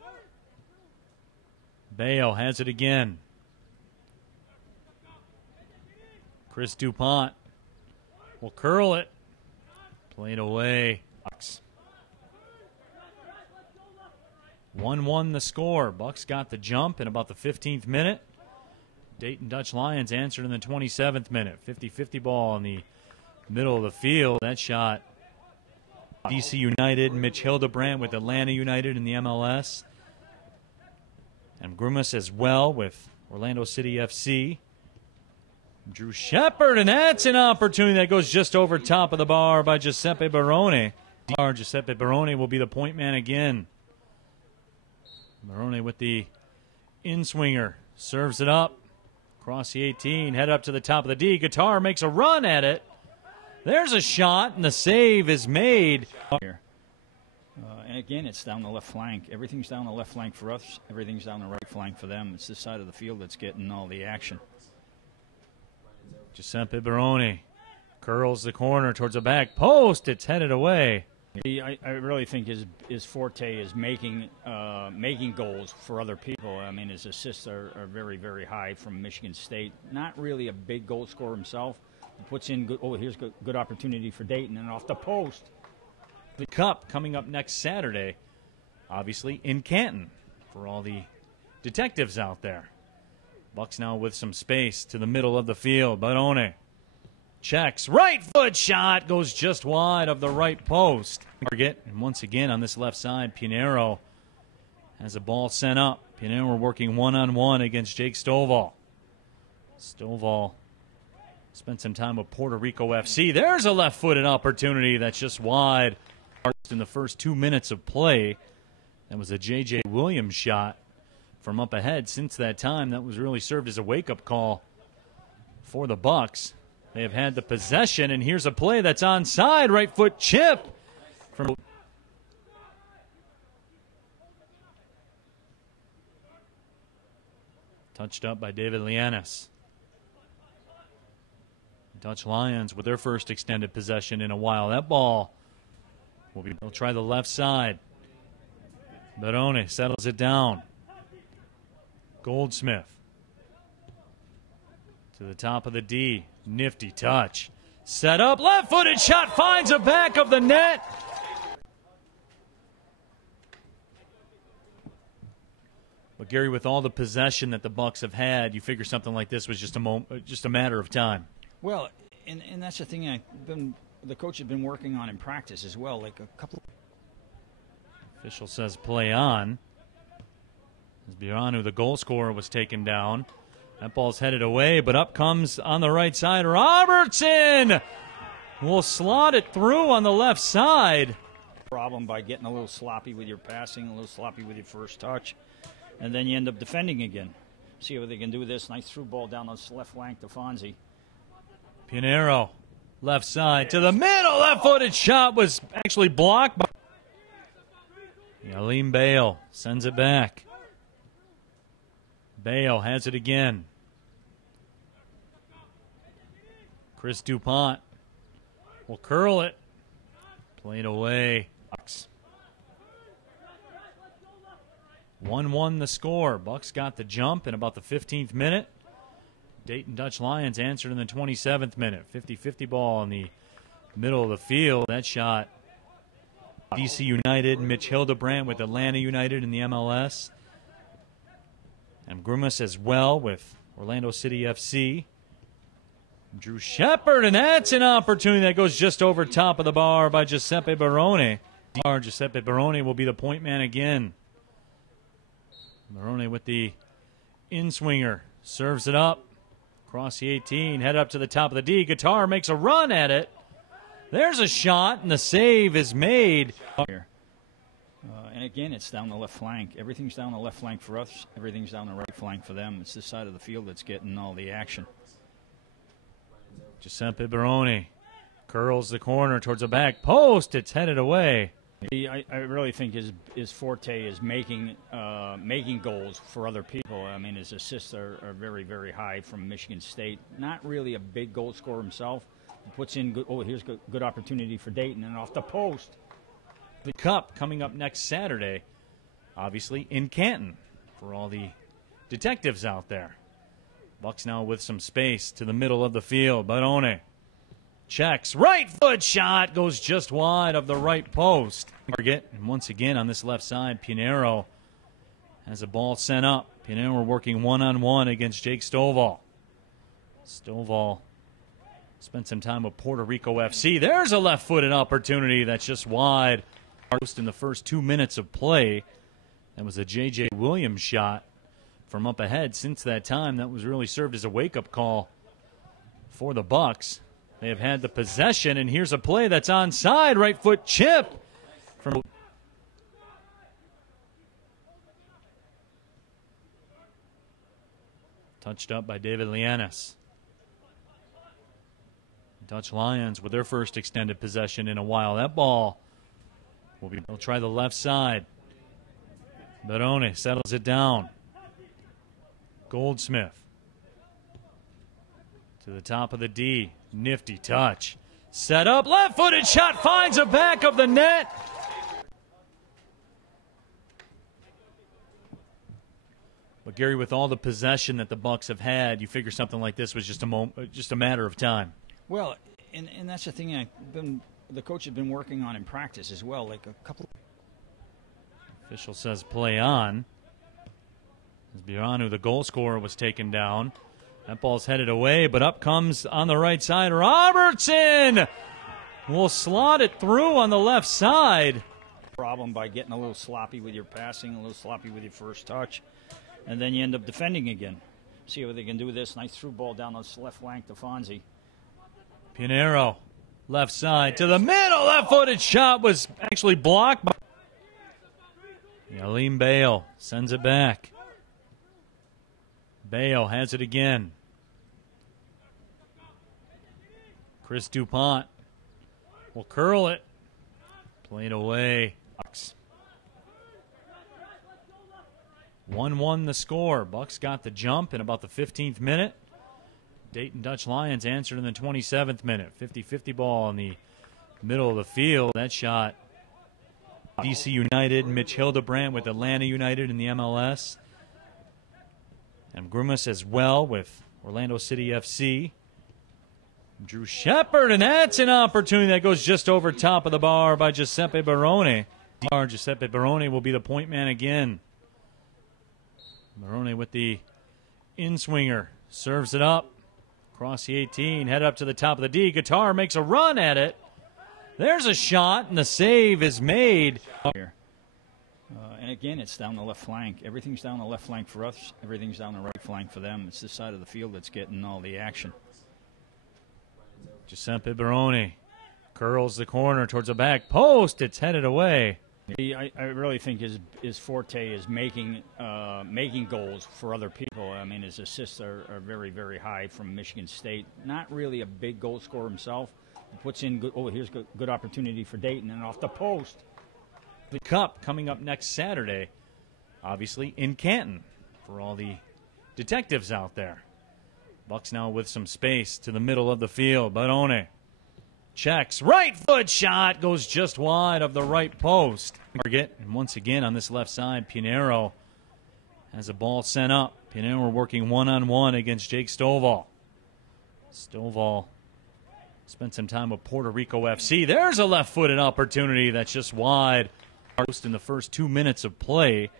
Bale has it again. Chris DuPont will curl it. Played away. 1-1 the score. Bucks got the jump in about the 15th minute. Dayton Dutch Lions answered in the 27th minute. 50-50 ball in the middle of the field. That shot. DC United, Mitch Hildebrandt with Atlanta United in the MLS. And Grumas as well with Orlando City FC. Drew Shepard, and that's an opportunity that goes just over top of the bar by Giuseppe Barone. Giuseppe Barone will be the point man again. Barone with the in-swinger. Serves it up. Across the 18, head up to the top of the D. Guitar makes a run at it. There's a shot, and the save is made. And again, it's down the left flank. Everything's down the left flank for us. Everything's down the right flank for them. It's this side of the field that's getting all the action. Giuseppe Barone curls the corner towards the back post. It's headed away. I really think his forte is making goals for other people. I mean, his assists are very, very high from Michigan State. Not really a big goal scorer himself. He puts in good. Oh, here's good opportunity for Dayton, and off the post. The Cup coming up next Saturday, obviously in Canton for all the detectives out there. Bucks now with some space to the middle of the field. Barone checks, right foot shot goes just wide of the right post. And once again on this left side, Pinheiro has a ball sent up. Pinheiro working one-on-one against Jake Stovall. Stovall spent some time with Puerto Rico FC. There's a left-footed opportunity that's just wide. In the first 2 minutes of play, that was a J.J. Williams shot from up ahead. Since that time, that was really served as a wake-up call for the Bucks. They have had the possession, and here's a play that's onside. Right foot chip from touched up by David Lianis. Dutch Lions with their first extended possession in a while. That ball they'll try the left side. Barone settles it down. Goldsmith to the top of the D. Nifty touch. Set up. Left-footed shot finds the back of the net. But Gary, with all the possession that the Bucks have had, you figure something like this was just a matter of time. Well, and that's the thing the coach has been working on in practice as well. Like a couple. Official says play on. As Biranu, the goal scorer, was taken down. That ball's headed away, but up comes on the right side Robertson. Will slot it through on the left side. Problem by getting a little sloppy with your passing, a little sloppy with your first touch, and then you end up defending again. See what they can do with this. Nice through ball down the left flank to Fonzie. Pinheiro, left side to the middle. Left-footed shot was actually blocked by Yalim Bale. Sends it back. Bale has it again. Chris DuPont will curl it. Played away. 1-1 the score. Bucks got the jump in about the 15th minute. Dayton Dutch Lions answered in the 27th minute. 50-50 ball in the middle of the field. That shot. DC United, Mitch Hildebrandt with Atlanta United in the MLS. And Grumas as well with Orlando City FC. Drew Shepard, and that's an opportunity that goes just over top of the bar by Giuseppe Barone. Giuseppe Barone will be the point man again. Barone with the in-swinger. Serves it up. Across the 18. Head up to the top of the D. Guitar makes a run at it. There's a shot, and the save is made. And again, it's down the left flank. Everything's down the left flank for us. Everything's down the right flank for them. It's this side of the field that's getting all the action. Giuseppe Barone curls the corner towards the back post. It's headed away. I really think his forte is making goals for other people. I mean, his assists are very, very high from Michigan State. Not really a big goal scorer himself. He puts in good, here's good opportunity for Dayton, and off the post. The Cup coming up next Saturday, obviously in Canton for all the detectives out there. Bucks now with some space to the middle of the field. Barone checks. Right foot shot goes just wide of the right post. Target. And once again on this left side, Pinheiro has a ball sent up. Pinheiro working one-on-one against Jake Stovall. Stovall spent some time with Puerto Rico FC. There's a left-footed opportunity that's just wide. In the first 2 minutes of play, that was a J.J. Williams shot from up ahead. Since that time, that was really served as a wake-up call for the Bucks. They have had the possession, and here's a play that's onside. Right foot chip from touched up by David Lianis. Dutch Lions with their first extended possession in a while. That ball they'll try the left side. Barone settles it down. Goldsmith to the top of the D. Nifty touch. Set up. Left-footed shot finds the back of the net. But Gary, with all the possession that the Bucks have had, you figure something like this was just a matter of time. Well, and that's the thing the coach has been working on in practice as well. Like a couple. Official says play on. As Biranu, the goal scorer, was taken down. That ball's headed away, but up comes on the right side. Robertson will slot it through on the left side. Problem by getting a little sloppy with your passing, a little sloppy with your first touch, and then you end up defending again. See what they can do with this. Nice through ball down the left flank to Fonzie. Pinheiro, left side to the middle. Left-footed shot was actually blocked by Yalim Bale. Sends it back. Bale has it again. Chris DuPont will curl it. Played away. 1-1 the score. Bucks got the jump in about the 15th minute. Dayton Dutch Lions answered in the 27th minute. 50-50 ball in the middle of the field. That shot, DC United, Mitch Hildebrandt with Atlanta United in the MLS. And Grumas as well with Orlando City FC. Drew Shepard, and that's an opportunity that goes just over top of the bar by Giuseppe Barone. Giuseppe Barone will be the point man again. Barone with the in-swinger. Serves it up. Across the 18. Head up to the top of the D. Guitar makes a run at it. There's a shot, and the save is made. And again, it's down the left flank. Everything's down the left flank for us. Everything's down the right flank for them. It's this side of the field that's getting all the action. Giuseppe Barone curls the corner towards the back post. It's headed away. I really think his forte is making goals for other people. I mean, his assists are very, very high from Michigan State. Not really a big goal scorer himself. He puts in good, here's good opportunity for Dayton, and off the post. The Cup coming up next Saturday, obviously in Canton for all the detectives out there. Bucks now with some space to the middle of the field. Barone checks. Right foot shot goes just wide of the right post. Target. And once again on this left side, Pinheiro has a ball sent up. Pinheiro working one-on-one against Jake Stovall. Stovall spent some time with Puerto Rico FC. There's a left-footed opportunity that's just wide. In the first 2 minutes of play,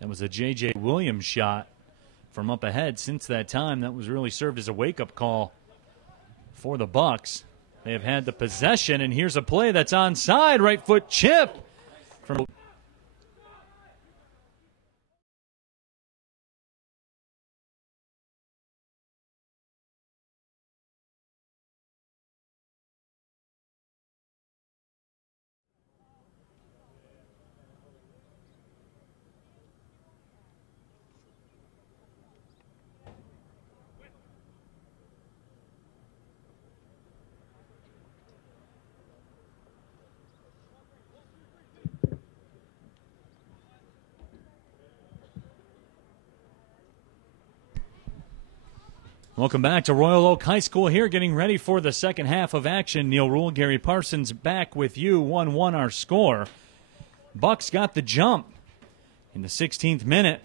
that was a J.J. Williams shot from up ahead since that time. That was really served as a wake-up call for the Bucks. They have had the possession, and here's a play that's onside. Right foot chip from... Welcome back to Royal Oak High School here, getting ready for the second half of action. Neil Rule, Gary Parsons back with you. 1-1 our score. Bucks got the jump in the 16th minute.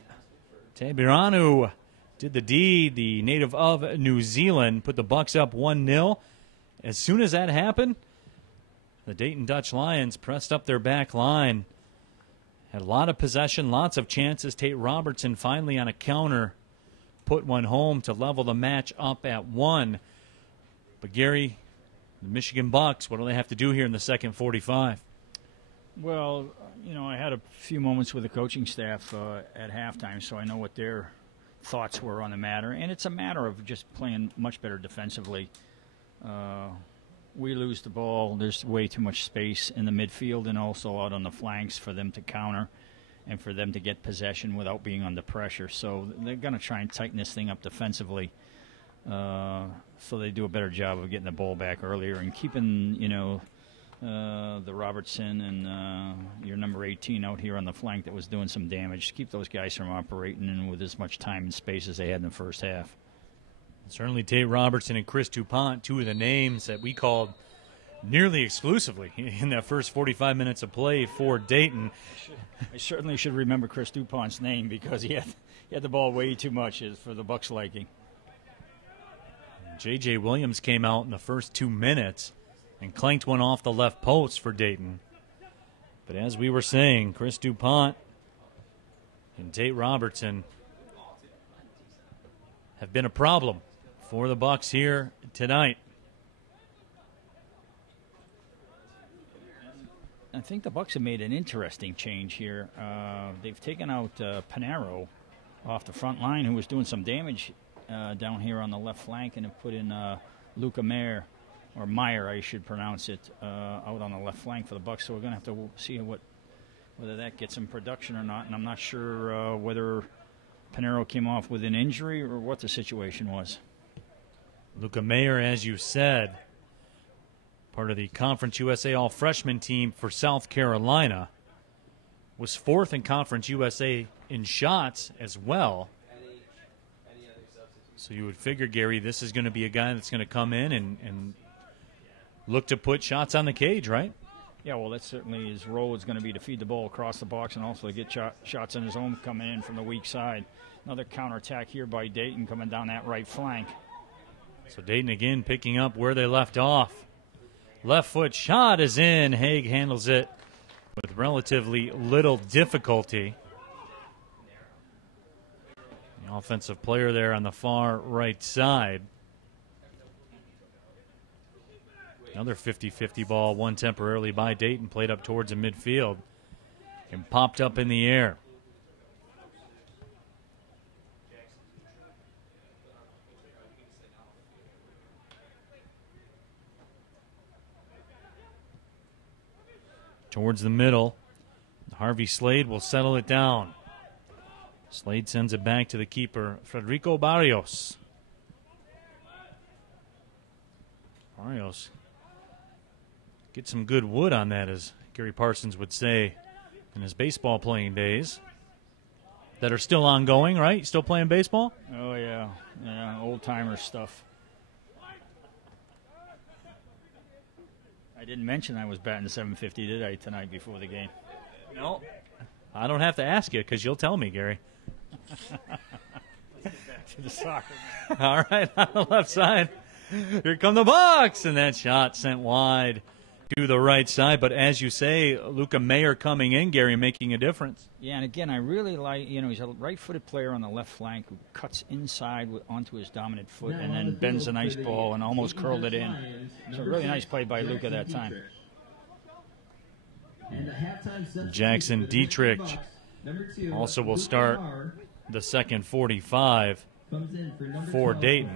Tabiranu did the deed, the native of New Zealand, put the Bucks up 1-0. As soon as that happened, the Dayton Dutch Lions pressed up their back line. Had a lot of possession, lots of chances. Tate Robertson finally on a counter put one home to level the match up at 1. But Gary, the Michigan Bucks, what do they have to do here in the second 45? Well, I had a few moments with the coaching staff at halftime, so I know what their thoughts were on the matter. And it's a matter of just playing much better defensively. We lose the ball. There's way too much space in the midfield and also out on the flanks for them to counter and for them to get possession without being under pressure. So they're going to try and tighten this thing up defensively so they do a better job of getting the ball back earlier and keeping, the Robertson and your number 18 out here on the flank that was doing some damage. Keep those guys from operating in with as much time and space as they had in the first half. Certainly Tate Robertson and Chris DuPont, two of the names that we called nearly exclusively in that first 45 minutes of play for Dayton. I certainly should remember Chris DuPont's name because he had the ball way too much for the Bucks' liking. J.J. Williams came out in the first 2 minutes and clanked one off the left post for Dayton. But as we were saying, Chris DuPont and Tate Robertson have been a problem for the Bucks here tonight. I think the Bucks have made an interesting change here. They've taken out Panero off the front line, who was doing some damage down here on the left flank, and have put in Luca Meyer, or Meyer, I should pronounce it, out on the left flank for the Bucks. So we're going to have to see whether that gets some production or not. And I'm not sure whether Panero came off with an injury or what the situation was. Luca Meyer, as you said, part of the Conference USA All-Freshman team for South Carolina, was fourth in Conference USA in shots as well. So you would figure, Gary, this is going to be a guy that's going to come in and look to put shots on the cage, right? Yeah, well, that's certainly his role is going to be to feed the ball across the box and also to get shots on his own coming in from the weak side. Another counterattack here by Dayton coming down that right flank. So Dayton again picking up where they left off. Left foot shot is in. Haig handles it with relatively little difficulty. The offensive player there on the far right side. Another 50-50 ball, won temporarily by Dayton, played up towards the midfield and popped up in the air. Towards the middle, Harvey Slade will settle it down. Slade sends it back to the keeper, Federico Barrios. Barrios get some good wood on that, as Gary Parsons would say in his baseball playing days. That are still ongoing, right? You still playing baseball? Oh, yeah. Yeah, old-timer stuff. I didn't mention I was batting 750, did I, tonight before the game? No. I don't have to ask you because you'll tell me, Gary. Let's get back to the soccer. All right, on the left side. Here come the Bucks, and that shot sent wide to the right side. But as you say, Luca Mayer coming in, Gary, making a difference. Yeah, and again, I really like, he's a right-footed player on the left flank who cuts inside onto his dominant foot and then bends a nice ball and almost curled it in. So a really nice play by Luca that time. Jackson Dietrich also will start the second 45 for Dayton.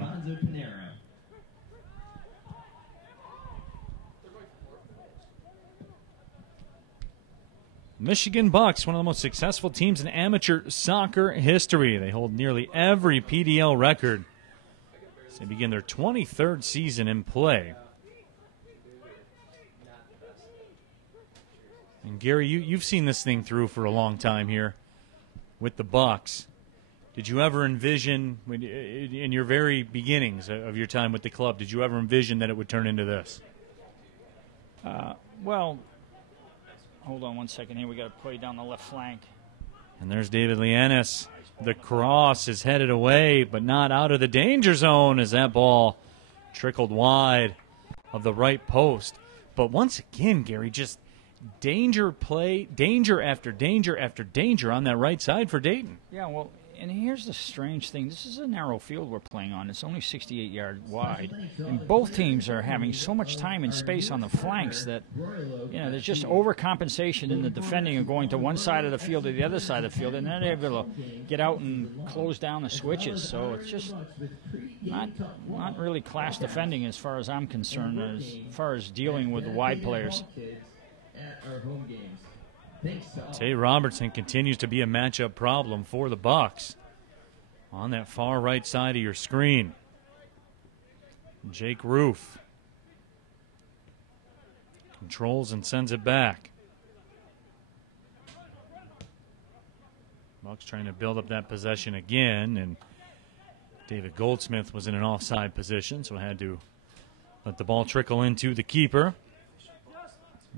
Michigan Bucks, one of the most successful teams in amateur soccer history. They hold nearly every PDL record as they begin their 23rd season in play. And Gary, you've seen this thing through for a long time here with the Bucks. Did you ever envision, in your very beginnings of your time with the club, did you ever envision that it would turn into this? Well, hold on one second here. We got to play down the left flank. And there's David Lianis. The cross is headed away, but not out of the danger zone as that ball trickled wide of the right post. But once again, Gary, just danger play, danger after danger after danger on that right side for Dayton. Yeah, well, and here's the strange thing. This is a narrow field we're playing on. It's only 68 yards wide. And both teams are having so much time and space on the flanks that, there's just overcompensation in the defending and going to one side of the field or the other side of the field, and then they're able to get out and close down the switches. So it's just not really class defending as far as I'm concerned, as far as dealing with the wide players. Tay Robertson continues to be a matchup problem for the Bucks on that far right side of your screen. Jake Roof controls and sends it back. Bucks trying to build up that possession again, and David Goldsmith was in an offside position, so had to let the ball trickle into the keeper.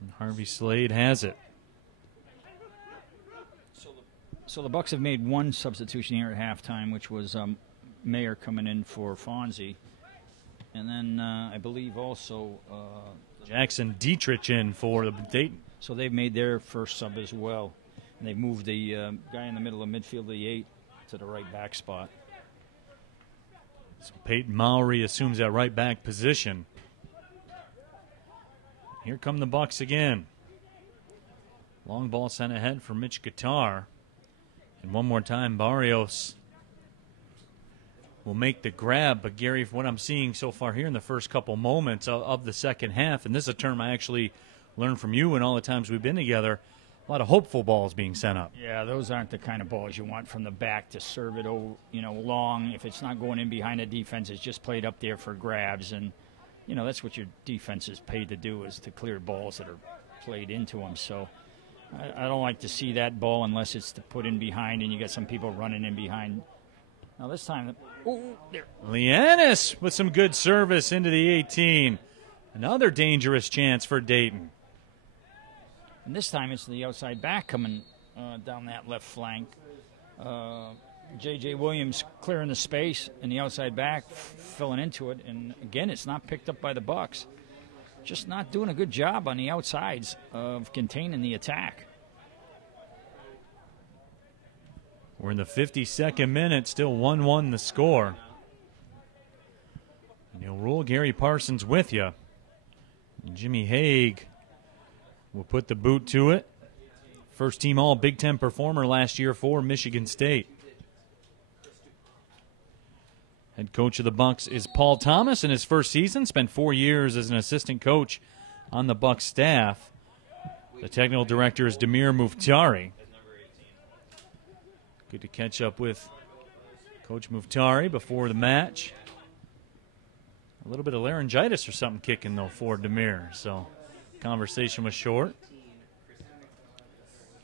And Harvey Slade has it. So the Bucks have made one substitution here at halftime, which was Mayer coming in for Fonzie. And then I believe also Jackson Dietrich in for the Dayton. So they've made their first sub as well. And they've moved the guy in the middle of midfield, the 8, to the right back spot. So Peyton Mowry assumes that right back position. Here come the Bucks again. Long ball sent ahead for Mitch Guitar. And one more time, Barrios will make the grab. But, Gary, what I'm seeing so far here in the first couple moments of the second half, and this is a term I actually learned from you and all the times we've been together, a lot of hopeful balls being sent up. Yeah, those aren't the kind of balls you want from the back to serve it long. If it's not going in behind the defense, it's just played up there for grabs. And, that's what your defense is paid to do, is to clear balls that are played into them. So I don't like to see that ball unless it's to put in behind and you got some people running in behind. Now this time, there. Lianis with some good service into the 18. Another dangerous chance for Dayton. And this time it's the outside back coming down that left flank. J.J. Williams clearing the space and the outside back filling into it. And again, it's not picked up by the Bucks. Just not doing a good job on the outsides of containing the attack. We're in the 52nd minute, still 1-1 the score. Neil Rule, Gary Parsons with you. And Jimmy Haig will put the boot to it. First team all Big Ten performer last year for Michigan State. Head coach of the Bucks is Paul Thomas in his first season. Spent 4 years as an assistant coach on the Bucks staff. The technical director is Damir Muftari. Good to catch up with Coach Muftari before the match. A little bit of laryngitis or something kicking, though, for Damir. So conversation was short.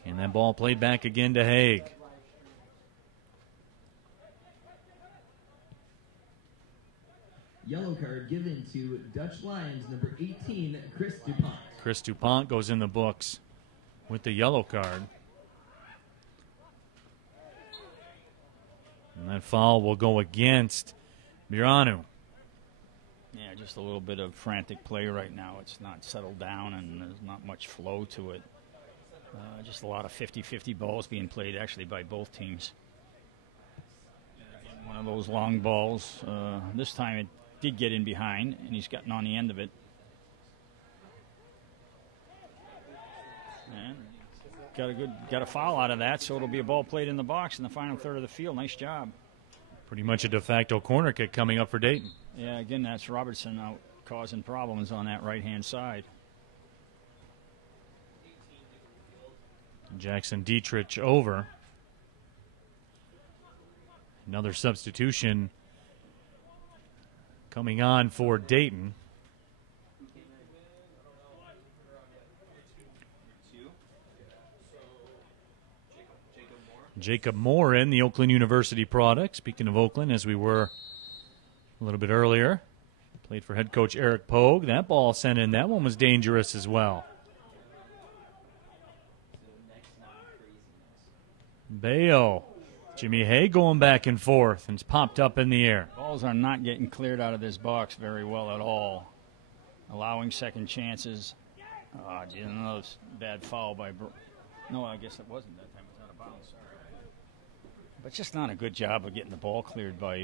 And that ball played back again to Haig. Yellow card given to Dutch Lions, number 18, Chris DuPont. Chris DuPont goes in the books with the yellow card. And that foul will go against Biranu. Yeah, just a little bit of frantic play right now. It's not settled down, and there's not much flow to it. Just a lot of 50-50 balls being played, actually, by both teams. One of those long balls. This time it did get in behind, and he's gotten on the end of it. And got a foul out of that, so it'll be a ball played in the box in the final third of the field. Nice job. Pretty much a de facto corner kick coming up for Dayton. Yeah, again, that's Robertson out causing problems on that right-hand side. Jackson Dietrich over. Another substitution coming on for Dayton. Jacob Moore in, the Oakland University product. Speaking of Oakland, as we were a little bit earlier, played for head coach Eric Pogue. That ball sent in. That one was dangerous as well. Bayo. Jimmy Hay going back and forth, and it's popped up in the air. Balls are not getting cleared out of this box very well at all. Allowing second chances. Another bad foul by no, I guess it wasn't that time. It was out of bounds. But just not a good job of getting the ball cleared by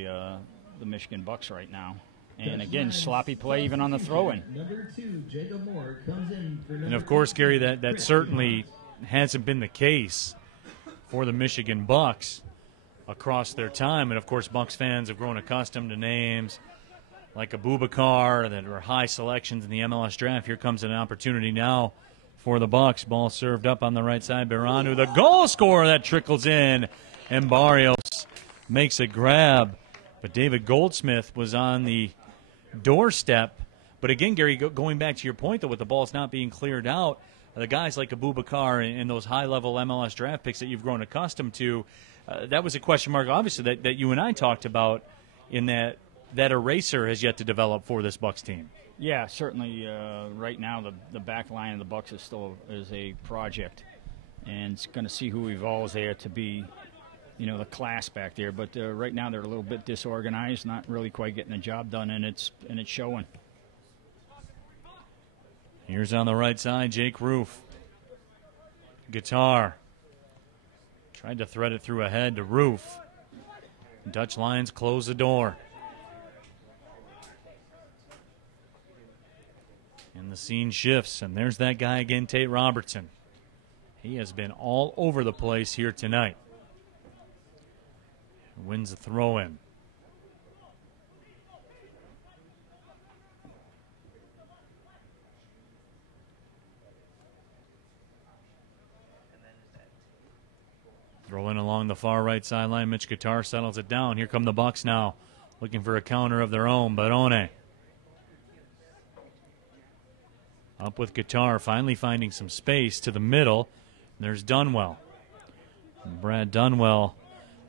the Michigan Bucks right now. And again, sloppy play even on the throw-in. Number 2, Jacob Moore comes in for and of course, Gary, that certainly hasn't been the case for the Michigan Bucks across their time. And of course, Bucks fans have grown accustomed to names like Abubakar that were high selections in the MLS draft. Here comes an opportunity now for the Bucks. Ball served up on the right side. Biranu, the goal scorer, that trickles in. And Barrios makes a grab. But David Goldsmith was on the doorstep. But again, Gary, going back to your point, though, with the balls not being cleared out, the guys like Abubakar and those high-level MLS draft picks that you've grown accustomed to, that was a question mark, obviously, that you and I talked about in that eraser has yet to develop for this Bucks team. Yeah, certainly. Right now, the back line of the Bucks is still a project, and it's going to see who evolves there to be, the class back there. But right now, they're a little bit disorganized, not really quite getting the job done, and it's showing. Here's on the right side, Jake Roof. Guitar. Tried to thread it through ahead to Roof. Dutch Lions close the door. And the scene shifts, and there's that guy again, Tate Robertson. He has been all over the place here tonight. Wins the throw-in. Throw in along the far right sideline. Mitch Guitar settles it down. Here come the Bucks now, looking for a counter of their own. Barone. Up with Guitar, finally finding some space to the middle. There's Dunwell. And Brad Dunwell,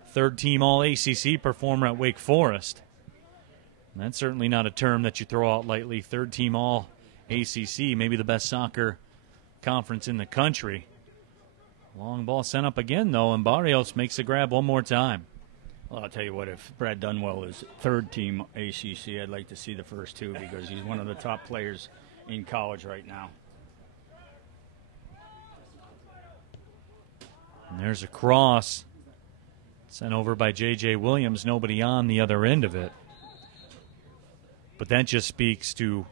third-team All-ACC performer at Wake Forest. And that's certainly not a term that you throw out lightly. Third-team All-ACC, maybe the best soccer conference in the country. Long ball sent up again, though, and Barrios makes the grab one more time. Well, I'll tell you what, if Brad Dunwell is third-team ACC, I'd like to see the first two because he's one of the top players in college right now. And there's a cross sent over by J.J. Williams. Nobody on the other end of it. But that just speaks to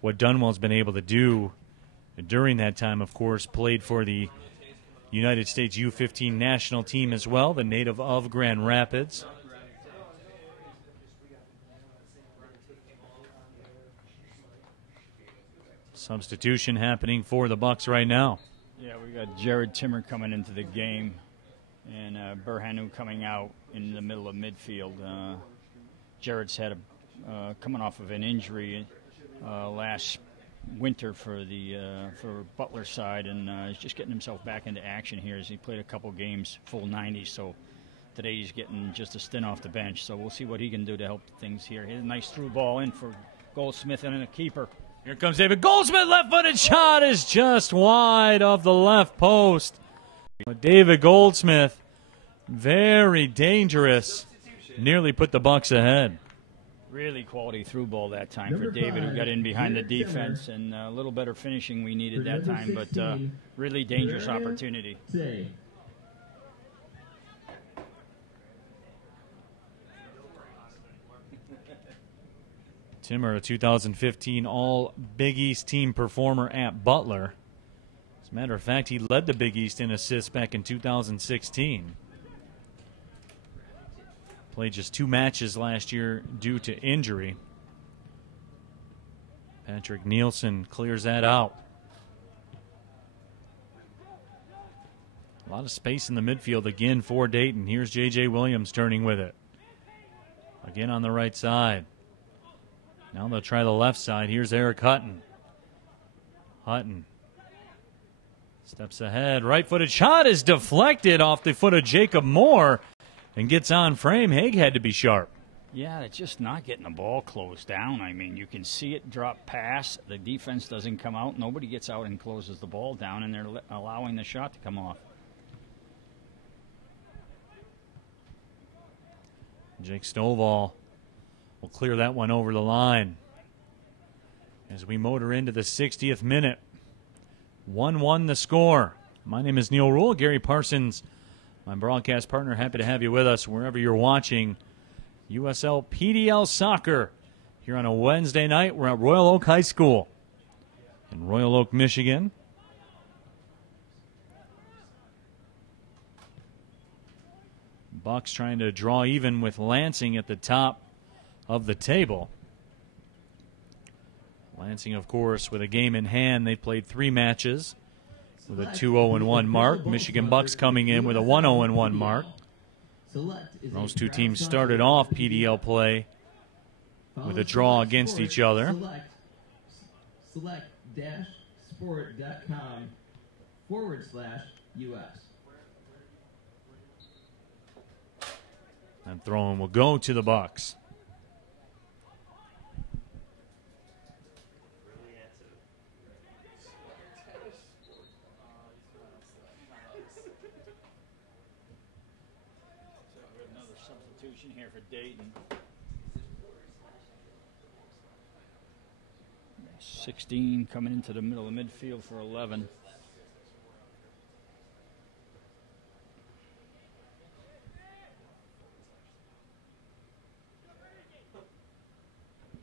what Dunwell's been able to do during that time. Of course, played for the United States U15 national team as well, the native of Grand Rapids. Substitution happening for the Bucks right now. Yeah, we got Jared Timmer coming into the game and Burhanu coming out in the middle of midfield. Jared's had coming off of an injury last winter for Butler's side, and he's just getting himself back into action here as he played a couple games full 90. So today he's getting just a stint off the bench. So we'll see what he can do to help things here. Here's a nice through ball in for Goldsmith and a keeper. Here comes David Goldsmith. Left-footed shot is just wide of the left post. But David Goldsmith, very dangerous, nearly put the Bucks ahead. Really quality through ball that time for David, who got in behind the defense, and a little better finishing we needed that time, but really dangerous opportunity. Timmer, a 2015 All-Big East team performer at Butler. As a matter of fact, he led the Big East in assists back in 2016. Played just 2 matches last year due to injury. Patrick Nielsen clears that out. A lot of space in the midfield again for Dayton. Here's J.J. Williams turning with it. Again on the right side. Now they'll try the left side. Here's Eric Hutton. Hutton steps ahead. Right-footed shot is deflected off the foot of Jacob Moore and gets on frame. Haig had to be sharp. Yeah, it's just not getting the ball closed down. I mean, you can see it drop pass. The defense doesn't come out. Nobody gets out and closes the ball down, and they're allowing the shot to come off. Jake Stovall will clear that one over the line as we motor into the 60th minute. 1-1 the score. My name is Neil Rule. Gary Parsons, my broadcast partner. Happy to have you with us wherever you're watching USL PDL Soccer here on a Wednesday night. We're at Royal Oak High School in Royal Oak, Michigan. Bucks trying to draw even with Lansing at the top of the table. Lansing, of course, with a game in hand. They played 3 matches with a 2-0-1 mark. Michigan Bucks coming in with a 1-0-1 mark. Those two teams started off PDL play with a draw against each other. Select-sport.com/US. And throwing will go to the Bucks. Another substitution here for Dayton. 16 coming into the middle of midfield for 11.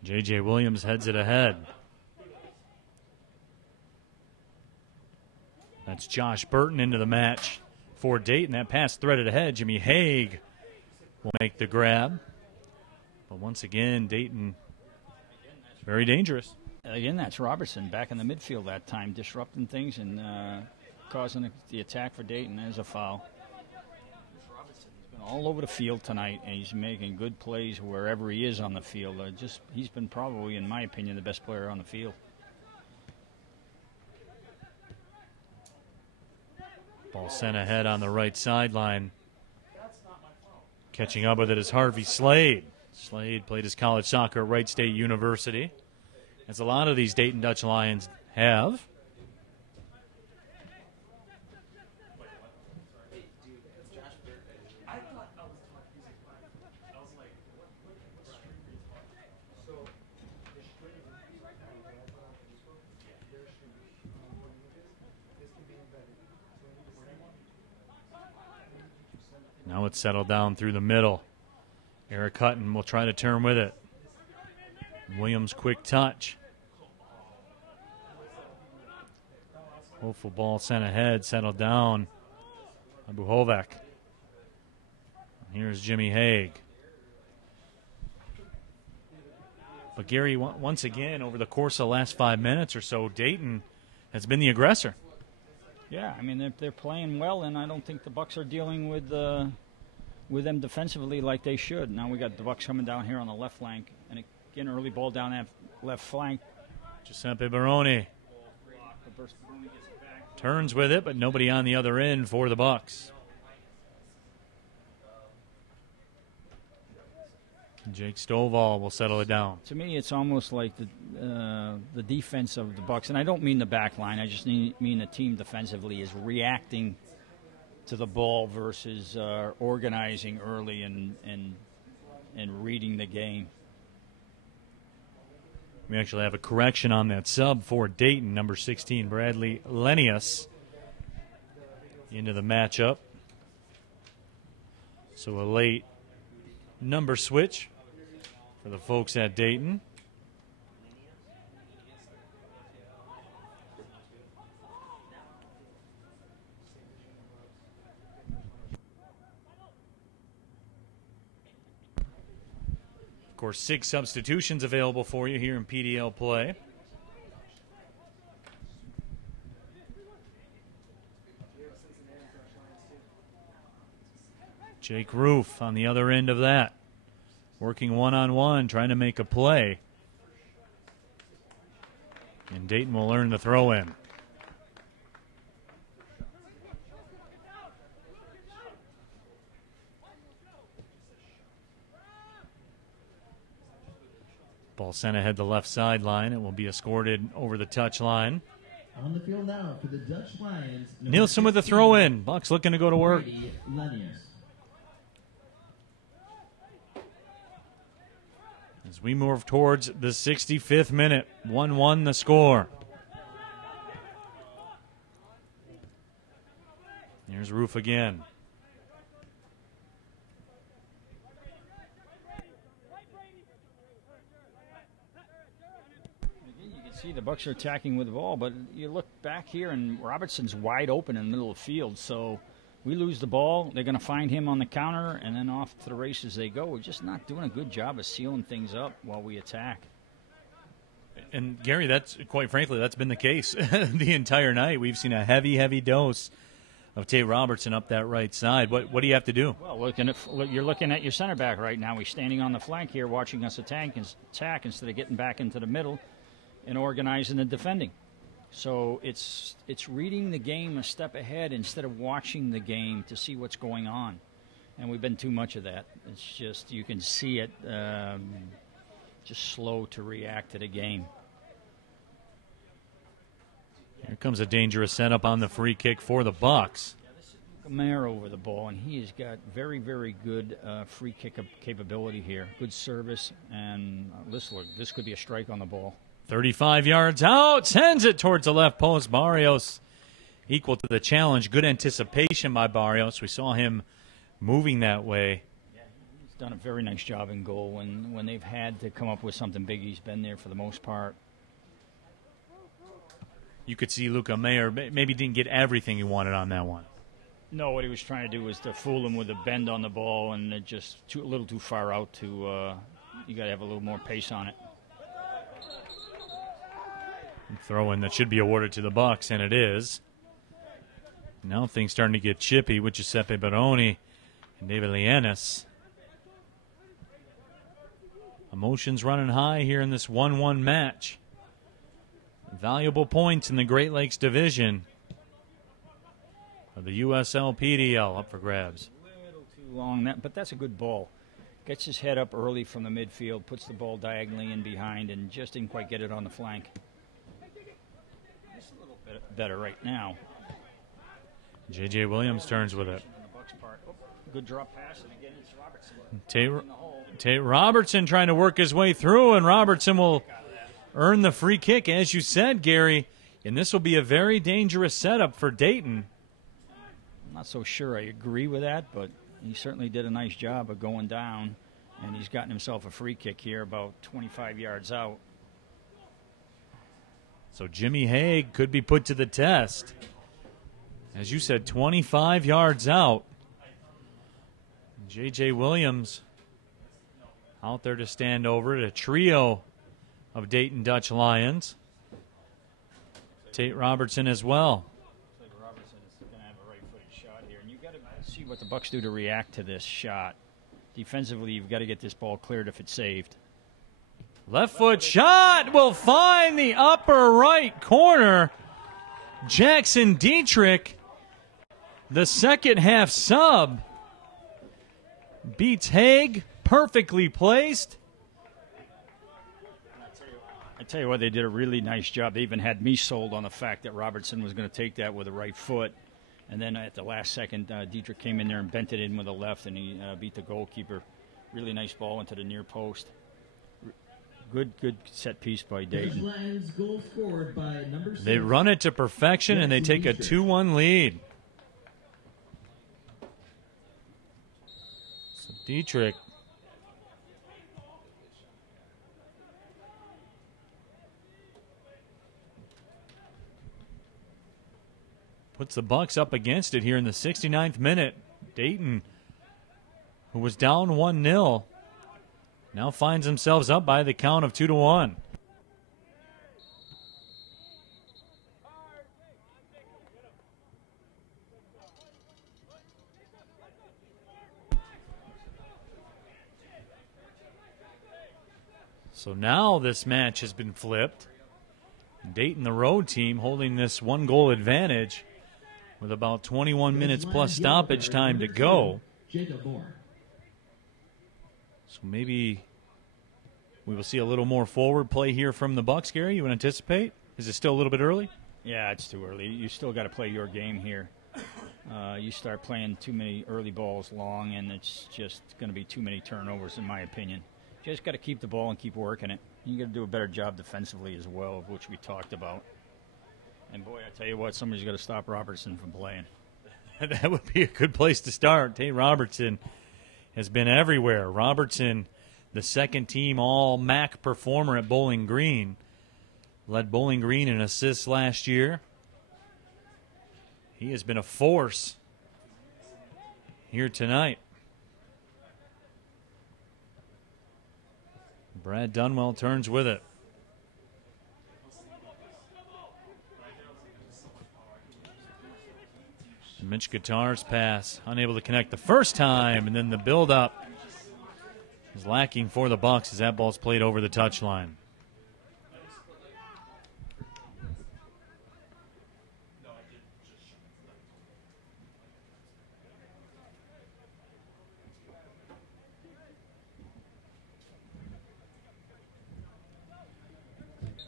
J.J. Williams heads it ahead. That's Josh Burton into the match for Dayton. That pass threaded ahead. Jimmy Haig will make the grab. But once again, Dayton very dangerous. Again, that's Robertson back in the midfield that time, disrupting things and causing the attack for Dayton. There's a foul. He's been all over the field tonight, and he's making good plays wherever he is on the field. He's been probably, in my opinion, the best player on the field. Ball sent ahead on the right sideline. Catching up with it is Harvey Slade. Slade played his college soccer at Wright State University, as a lot of these Dayton Dutch Lions have. Now it's settled down through the middle. Eric Hutton will try to turn with it. Williams quick touch. Hopeful ball sent ahead, settled down. Abuhovac. Here's Jimmy Haig. But Gary, once again, over the course of the last 5 minutes or so, Dayton has been the aggressor. Yeah, I mean, they're playing well, and I don't think the Bucks are dealing with them defensively like they should. Now we got the Bucks coming down here on the left flank, and again, early ball down that left flank. Giuseppe Baroni turns with it, but nobody on the other end for the Bucks. Jake Stovall will settle it down. To me, it's almost like the defense of the Bucks, and I don't mean the back line. I just mean the team defensively is reacting to the ball versus organizing early and reading the game. We actually have a correction on that sub for Dayton. Number 16, Bradley Lenius, into the matchup. So a late number switch for the folks at Dayton. Of course, 6 substitutions available for you here in PDL play. Jake Roof on the other end of that, working one-on-one, trying to make a play. And Dayton will earn the throw-in. Ball sent ahead the left sideline. It will be escorted over the touchline. On the field now for the Dutch Lions. Nielsen with the throw-in. Bucks looking to go to work. As we move towards the 65th minute, 1-1 the score. Here's Roof again. See, the Bucks are attacking with the ball, but you look back here, and Robertson's wide open in the middle of the field. So we lose the ball. They're going to find him on the counter, and then off to the races they go. We're just not doing a good job of sealing things up while we attack. And, Gary, that's quite frankly, that's been the case the entire night. We've seen a heavy, heavy dose of Tate Robertson up that right side. What do you have to do? Well, you're looking at your center back right now. He's standing on the flank here watching us attack instead of getting back into the middle and organizing the defending. So it's reading the game a step ahead instead of watching the game to see what's going on. And we've been too much of that. It's just, you can see it just slow to react to the game. Here comes a dangerous setup on the free kick for the Bucks. Yeah, this is Mayer over the ball, and he has got very, very good free kick capability here. Good service, and this could be a strike on the ball. 35 yards out, sends it towards the left post. Barrios equal to the challenge. Good anticipation by Barrios. We saw him moving that way. Yeah, he's done a very nice job in goal. When they've had to come up with something big, he's been there for the most part. You could see Luca Mayer maybe didn't get everything he wanted on that one. No, what he was trying to do was to fool him with a bend on the ball, and it just a little too far out to you got to have a little more pace on it. Throw-in that should be awarded to the Bucks, and it is. Now things starting to get chippy with Giuseppe Baroni and David Lianis. Emotions running high here in this 1-1 match. Valuable points in the Great Lakes Division of the USL PDL up for grabs. A little too long, but that's a good ball. Gets his head up early from the midfield, puts the ball diagonally in behind, and just didn't quite get it on the flank. Just a little bit better right now. J.J. Williams turns with it. Good drop pass, and again it's Robertson. Tate Robertson trying to work his way through, and Robertson will earn the free kick, as you said, Gary. And this will be a very dangerous setup for Dayton. I'm not so sure I agree with that, but he certainly did a nice job of going down, and he's gotten himself a free kick here about 25 yards out. So Jimmy Haig could be put to the test. As you said, 25 yards out. J.J. Williams out there to stand over it. A trio of Dayton Dutch Lions. Tate Robertson as well. Robertson is going to have a right-footed shot here, and you've got to see what the Bucks do to react to this shot. Defensively, you've got to get this ball cleared if it's saved. Left foot shot will find the upper right corner. Jackson Dietrich, the second half sub, beats Haig, perfectly placed. I tell you what, they did a really nice job. They even had me sold on the fact that Robertson was going to take that with the right foot. And then at the last second, Dietrich came in there and bent it in with the left, and he beat the goalkeeper. Really nice ball into the near post. Good set piece by Dayton. Lions goal scored by number 6. They run it to perfection, and they take a 2-1 lead. So Dietrich puts the Bucks up against it here in the 69th minute. Dayton, who was down 1-0, now finds themselves up by the count of 2-1. So now this match has been flipped. Dayton, the road team, holding this 1-goal advantage with about 21 minutes plus stoppage time to go. So maybe we will see a little more forward play here from the Bucks, Gary. You would anticipate? Is it still a little bit early? Yeah, it's too early. You still got to play your game here. You start playing too many early balls long, and it's just going to be too many turnovers, in my opinion. Just got to keep the ball and keep working it. You got to do a better job defensively as well, of which we talked about. And boy, I tell you what, somebody's got to stop Robertson from playing. That would be a good place to start. Tate Robertson has been everywhere. Robertson, the second-team All-MAC performer at Bowling Green, led Bowling Green in assists last year. He has been a force here tonight. Brad Dunwell turns with it. Mitch Guitar's pass, unable to connect the first time, and then the build-up is lacking for the Bucks as that ball's played over the touchline.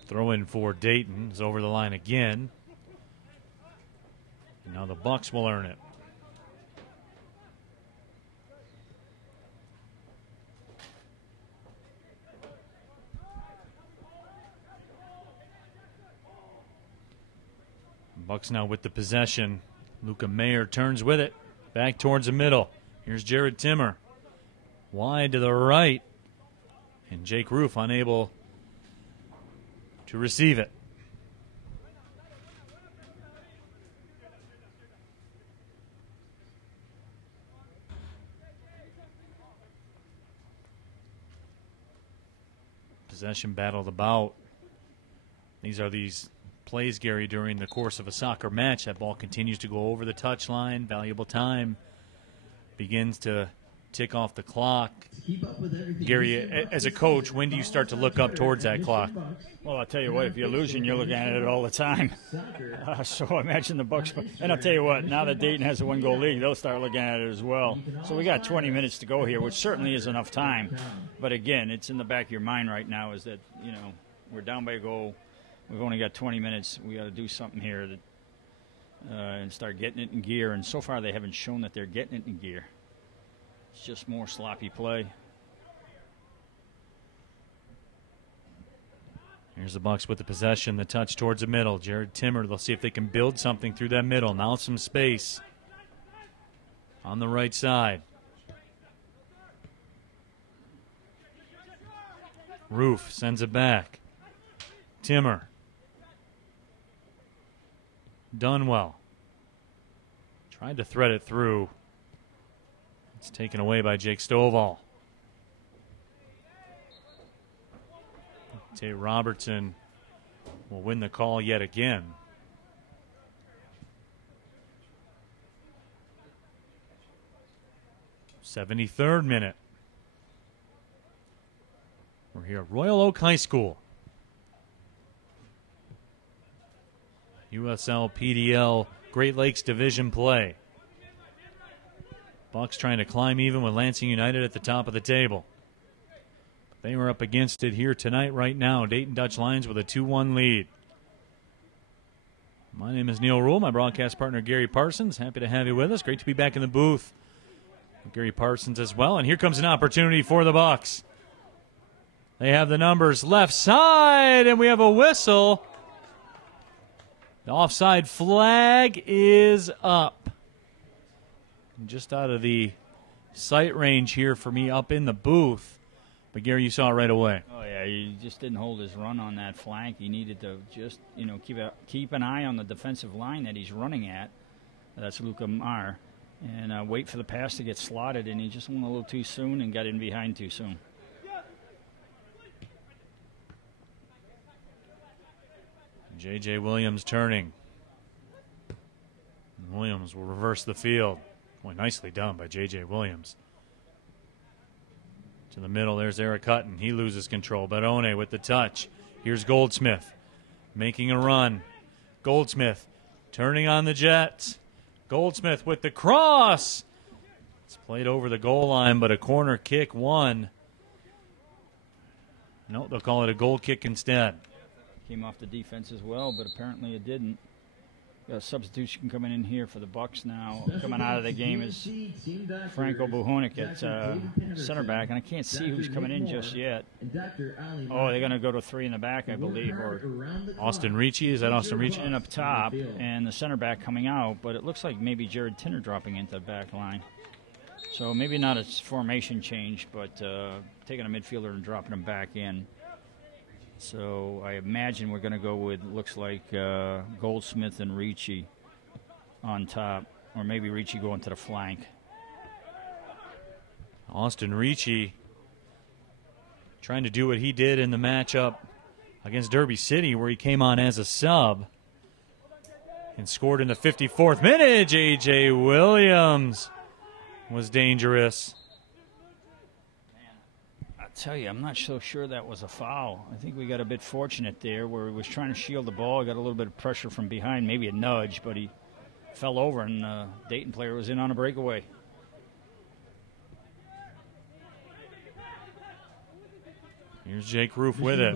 Throw in for Dayton is over the line again. And now the Bucks will earn it. Bucks now with the possession. Luca Mayer turns with it. Back towards the middle. Here's Jared Timmer. Wide to the right. And Jake Roof unable to receive it. Possession battled about. These are these plays, Gary, during the course of a soccer match. That ball continues to go over the touchline. Valuable time begins to tick off the clock. Gary, as a coach, when do you start to look up towards that clock? Well, I'll tell you what, if you're losing, you're looking at it all the time. So I imagine the Bucks. And I'll tell you what, now that Dayton has a 1-goal lead, they'll start looking at it as well. So we got 20 minutes to go here, which certainly is enough time. But again, it's in the back of your mind right now is that, you know, we're down by a goal. We've only got 20 minutes. We got to do something here and start getting it in gear. And so far they haven't shown that they're getting it in gear. It's just more sloppy play. Here's the Bucks with the possession, the touch towards the middle. Jared Timmer, they'll see if they can build something through that middle. Now some space on the right side. Roof sends it back. Timmer. Dunwell. Tried to thread it through. It's taken away by Jake Stovall. Tate Robertson will win the call yet again. 73rd minute. We're here at Royal Oak High School. USL PDL Great Lakes Division play. Bucks trying to climb even with Lansing United at the top of the table. They were up against it here tonight right now. Dayton Dutch Lions with a 2-1 lead. My name is Neil Rule, my broadcast partner Gary Parsons. Happy to have you with us. Great to be back in the booth with Gary Parsons as well. And here comes an opportunity for the Bucks. They have the numbers left side, and we have a whistle. The offside flag is up. Just out of the sight range here for me up in the booth. But, Gary, you saw it right away. Oh, yeah, he just didn't hold his run on that flank. He needed to just, keep an eye on the defensive line that he's running at. That's Luca Mar. And wait for the pass to get slotted, and he just went a little too soon and got in behind too soon. J.J. Williams turning. Williams will reverse the field. Boy, nicely done by J.J. Williams. To the middle, there's Eric Hutton. He loses control. Barone with the touch. Here's Goldsmith making a run. Goldsmith turning on the Jets. Goldsmith with the cross. It's played over the goal line, but a corner kick won. No, they'll call it a goal kick instead. Came off the defense as well, but apparently it didn't. Got a substitution coming in here for the Bucks now. Coming out of the game is Franco Buhonik at center back, and I can't see who's coming in just yet. Oh, they're going to go to three in the back, I believe. Or Austin Ricci, is that Austin Ricci? And up top, and the center back coming out, but it looks like maybe Jared Tinner dropping into the back line. So maybe not a formation change, but taking a midfielder and dropping him back in. So I imagine we're going to go with, looks like, Goldsmith and Ricci on top, or maybe Ricci going to the flank. Austin Ricci trying to do what he did in the matchup against Derby City, where he came on as a sub and scored in the 54th minute. J.J. Williams was dangerous. Tell you, I'm not so sure that was a foul. I think we got a bit fortunate there where he was trying to shield the ball, got a little bit of pressure from behind, maybe a nudge, but he fell over, and the Dayton player was in on a breakaway. Here's Jake Roof with it.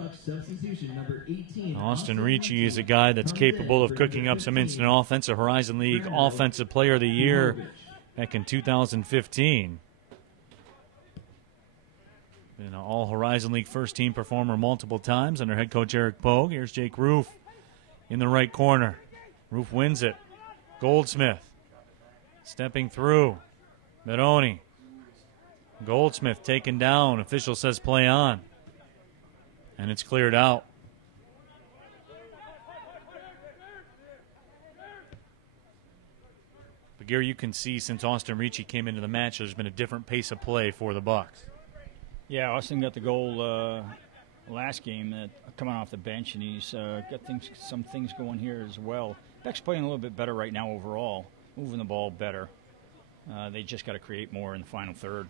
Austin Ricci is a guy that's capable of cooking up some instant offense, a Horizon League Offensive Player of the Year back in 2015. Been an All-Horizon League first-team performer multiple times under head coach Eric Pogue. Here's Jake Roof in the right corner. Roof wins it. Goldsmith stepping through. Barone. Goldsmith taken down. Official says play on. And it's cleared out. But Gary, you can see since Austin Ricci came into the match, there's been a different pace of play for the Bucks. Yeah, Austin got the goal last game coming off the bench, and he's got some things going here as well. Beck's playing a little bit better right now overall, moving the ball better. They just got to create more in the final third.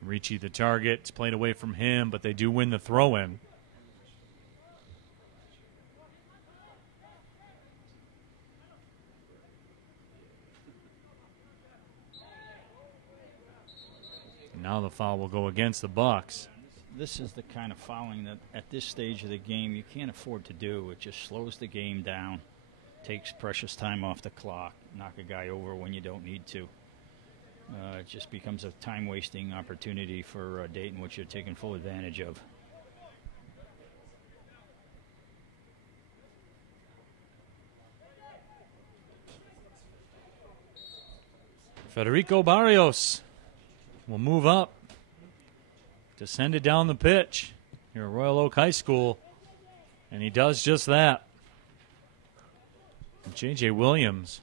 Ricci the target. It's played away from him, but they do win the throw-in. Now the foul will go against the Bucks. This is the kind of fouling that at this stage of the game you can't afford to do. It just slows the game down, takes precious time off the clock, knock a guy over when you don't need to. It just becomes a time-wasting opportunity for Dayton, which you're taking full advantage of. Federico Barrios will move up, descended down the pitch here at Royal Oak High School, and he does just that. J.J. Williams,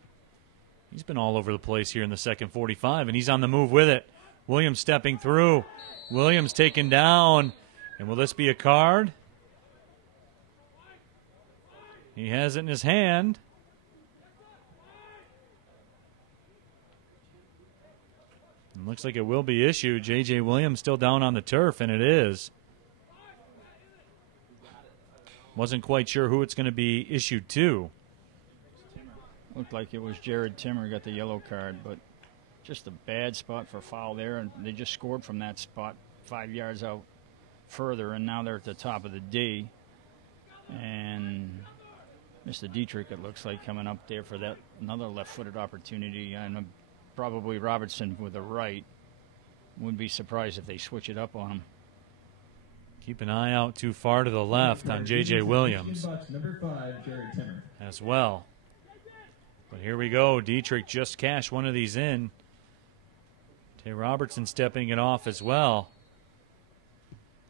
he's been all over the place here in the second 45, and he's on the move with it. Williams stepping through. Williams taken down, and will this be a card? He has it in his hand. Looks like it will be issued. J.J. Williams still down on the turf, and it is. Wasn't quite sure who it's going to be issued to. Looked like it was Jared Timmer got the yellow card, but just a bad spot for foul there, and they just scored from that spot 5 yards out further, and now they're at the top of the D. And Mr. Dietrich, it looks like, coming up there for that another left-footed opportunity, and probably Robertson with the right. Wouldn't be surprised if they switch it up on him. Keep an eye out too far to the left on J.J. Williams Number 5, Jared Timmer. as well. But here we go. Dietrich just cashed one of these in. Tay Robertson stepping it off as well.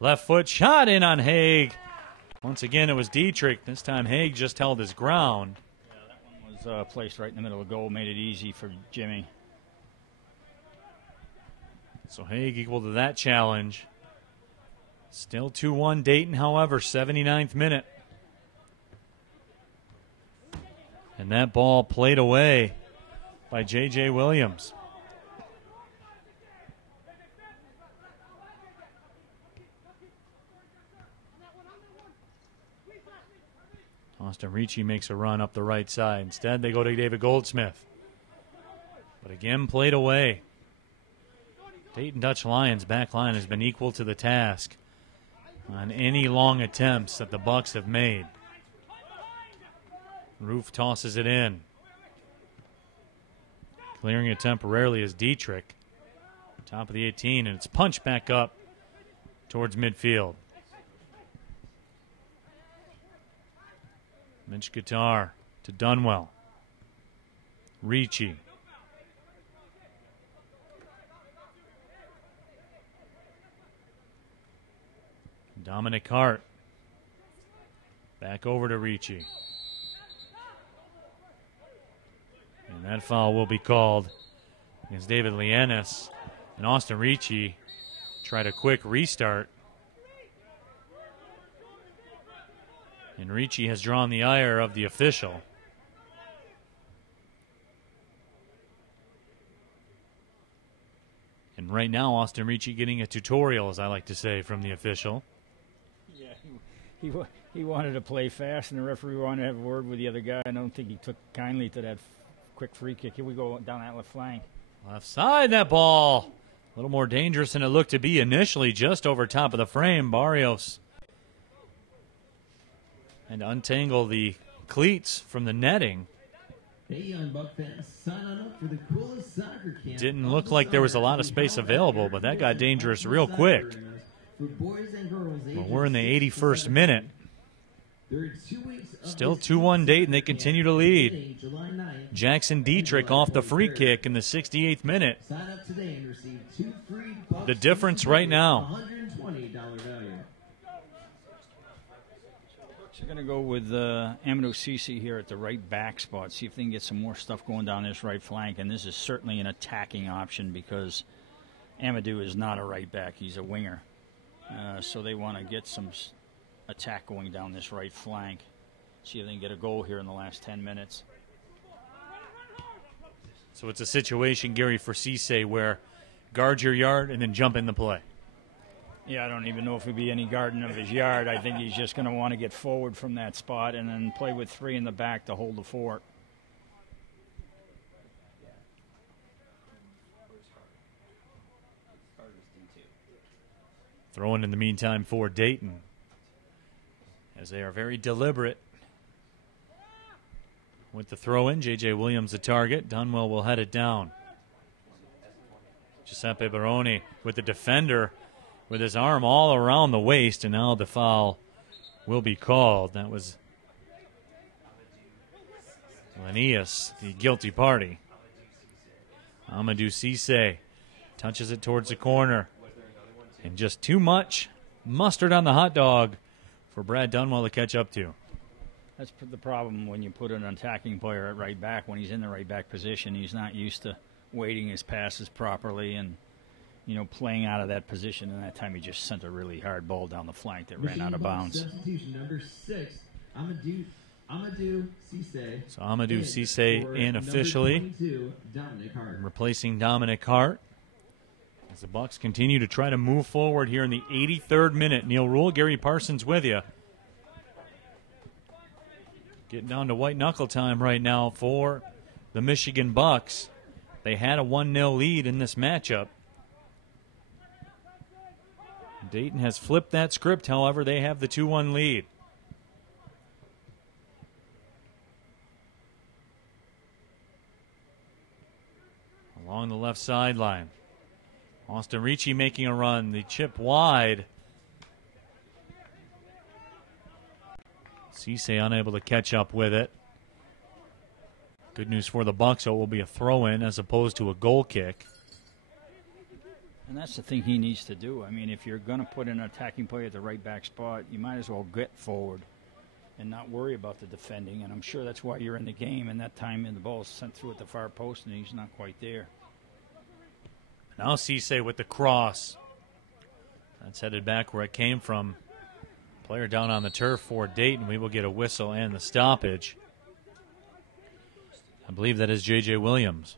Left foot shot in on Haig. Once again, it was Dietrich. This time Haig just held his ground. Yeah, that one was placed right in the middle of the goal. Made it easy for Jimmy. So Haig equal to that challenge. Still 2-1 Dayton, however, 79th minute. And that ball played away by J.J. Williams. Austin Ricci makes a run up the right side. Instead, they go to David Goldsmith. But again, played away. Dayton Dutch Lions back line has been equal to the task on any long attempts that the Bucks have made. Roof tosses it in. Clearing it temporarily is Dietrich. Top of the 18, and it's punched back up towards midfield. Mitch Guitar to Dunwell. Ricci. Dominic Hart. Back over to Ricci. And that foul will be called against David Lianis. And Austin Ricci tried a quick restart. And Ricci has drawn the ire of the official. And right now, Austin Ricci getting a tutorial, as I like to say, from the official. Yeah, he wanted to play fast, and the referee wanted to have a word with the other guy. I don't think he took kindly to that quick free kick. Here we go down that left flank. Left side, that ball. A little more dangerous than it looked to be initially, just over top of the frame. Barrios. And to untangle the cleats from the netting. Hey, young Buck fans, sign on up for the coolest soccer camp. Didn't look like there was a lot of space available, but that got dangerous real quick. Well, we're in the 81st minute. Still 2-1 Dayton. They continue to lead. Jackson Dietrich off the free kick in the 68th minute. The difference right now. So going to go with Amadou Cisse here at the right back spot. See if they can get some more stuff going down this right flank. And this is certainly an attacking option because Amadou is not a right back. He's a winger. So they want to get some attack going down this right flank. See if they can get a goal here in the last 10 minutes. So it's a situation, Gary, for Cisse where guard your yard and then jump in the play. Yeah, I don't even know if he'd be any guarding of his yard. I think he's just going to want to get forward from that spot and then play with three in the back to hold the fort. Throwing in the meantime for Dayton, as they are very deliberate with the throw in. J.J. Williams the target. Dunwell will head it down. Giuseppe Baroni with the defender with his arm all around the waist, and now the foul will be called. That was Linnaeus, the guilty party. Amadou Cisse touches it towards the corner. And just too much mustard on the hot dog for Brad Dunwell to catch up to. That's the problem when you put an attacking player at right back. When he's in the right back position, he's not used to weighting his passes properly and, playing out of that position. And that time he just sent a really hard ball down the flank that ran out of bounds. Substitution number 6, Amadou Cisse. So Amadou Cisse in officially, replacing Dominic Hart. As the Bucks continue to try to move forward here in the 83rd minute. Neil Rule, Gary Parsons with you. Getting down to white knuckle time right now for the Michigan Bucks. They had a 1-0 lead in this matchup. Dayton has flipped that script, however, they have the 2-1 lead. Along the left sideline. Austin Ricci making a run. The chip wide. Cisse unable to catch up with it. Good news for the Bucks, so it will be a throw-in as opposed to a goal kick. And that's the thing he needs to do. I mean, if you're going to put an attacking player at the right back spot, you might as well get forward and not worry about the defending. And I'm sure that's why you're in the game. And that time the ball is sent through at the far post, and he's not quite there. Now Cisse with the cross. That's headed back where it came from. Player down on the turf for Dayton. We will get a whistle and the stoppage. I believe that is J.J. Williams.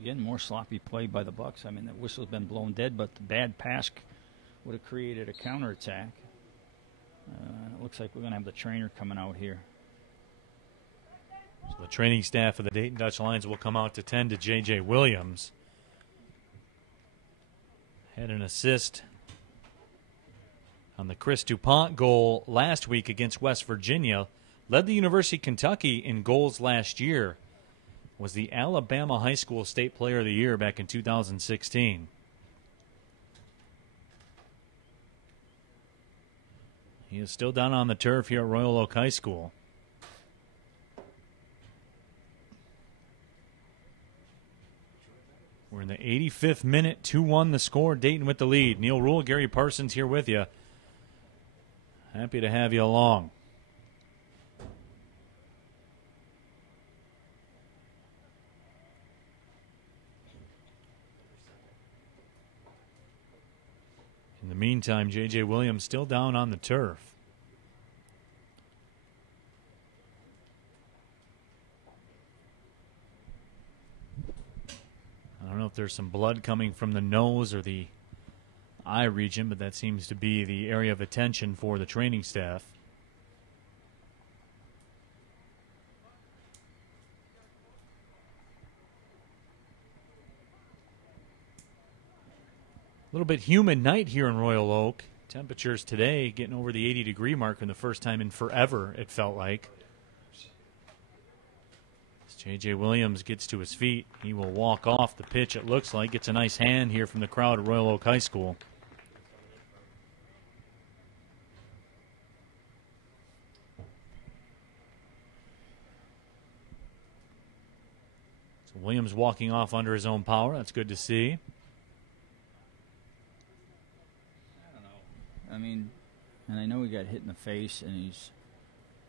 Again, more sloppy play by the Bucks. I mean, the whistle's been blown dead, but the bad pass would have created a counterattack. It looks like we're going to have the trainer coming out here. So the training staff of the Dayton Dutch Lions will come out to tend to J.J. Williams. Had an assist on the Chris DuPont goal last week against West Virginia. Led the University of Kentucky in goals last year. Was the Alabama High School State Player of the Year back in 2016. He is still down on the turf here at Royal Oak High School. We're in the 85th minute, 2-1 the score. Dayton with the lead. Neil Rule, Gary Parsons here with you. Happy to have you along. In the meantime, J.J. Williams still down on the turf. I don't know if there's some blood coming from the nose or the eye region, but that seems to be the area of attention for the training staff. A little bit humid night here in Royal Oak. Temperatures today getting over the 80-degree mark for the first time in forever, it felt like. As J.J. Williams gets to his feet, he will walk off the pitch, it looks like. Gets a nice hand here from the crowd at Royal Oak High School. So Williams walking off under his own power. That's good to see. I mean, and I know he got hit in the face, and he's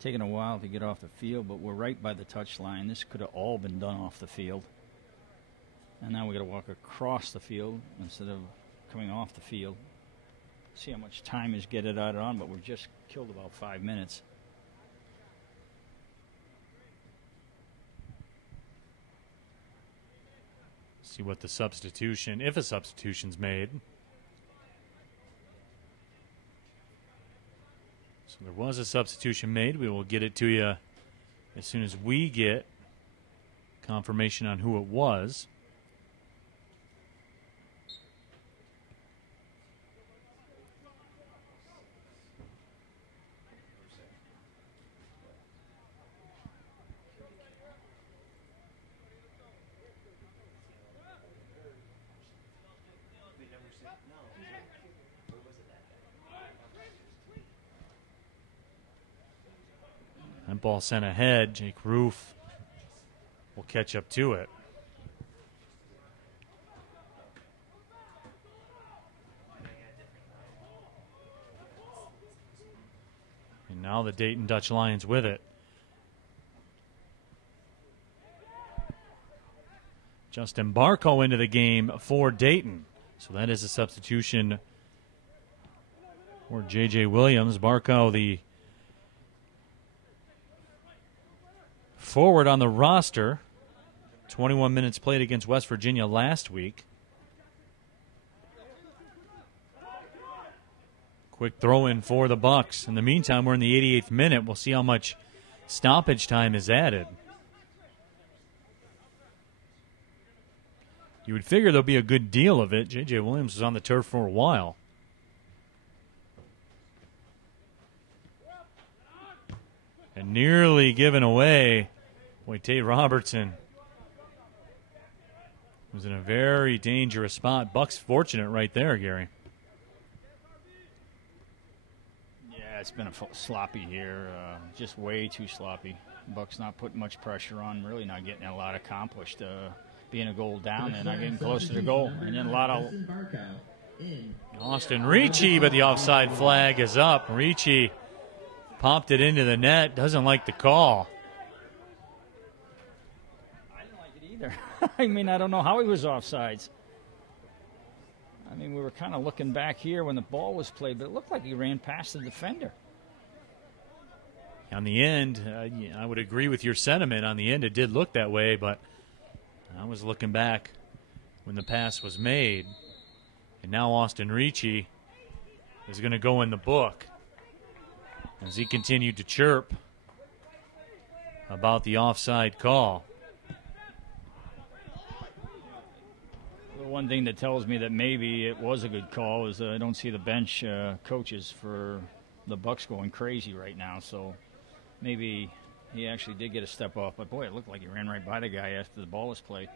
taken a while to get off the field, but we're right by the touch line. This could have all been done off the field. And now we got to walk across the field instead of coming off the field. See how much time is getting added on, but we've just killed about 5 minutes. See what the substitution, if a substitution's made. So there was a substitution made. We will get it to you as soon as we get confirmation on who it was. That ball sent ahead. Jake Roof will catch up to it. And now the Dayton Dutch Lions with it. Justin Barco into the game for Dayton. So that is a substitution for J.J. Williams. Barco, the forward on the roster. 21 minutes played against West Virginia last week. Quick throw in for the Bucks. In the meantime, we're in the 88th minute. We'll see how much stoppage time is added. You would figure there'll be a good deal of it. J.J. Williams was on the turf for a while. And nearly given away. Boy, Tate Robertson was in a very dangerous spot. Buck's fortunate right there, Gary. Yeah, it's been sloppy here. Just way too sloppy. Buck's not putting much pressure on, really not getting a lot accomplished. Being a goal down and not getting closer to goal. And then a lot of... Austin Ricci, but the offside flag is up. Ricci popped it into the net. Doesn't like the call. I didn't like it either. I mean, I don't know how he was offsides. I mean, we were kind of looking back here when the ball was played, but it looked like he ran past the defender. On the end, I would agree with your sentiment. On the end, it did look that way, but I was looking back when the pass was made. And now Austin Ricci is going to go in the book as he continued to chirp about the offside call. The one thing that tells me that maybe it was a good call is I don't see the bench coaches for the Bucks going crazy right now. So maybe he actually did get a step off. But, boy, it looked like he ran right by the guy after the ball was played.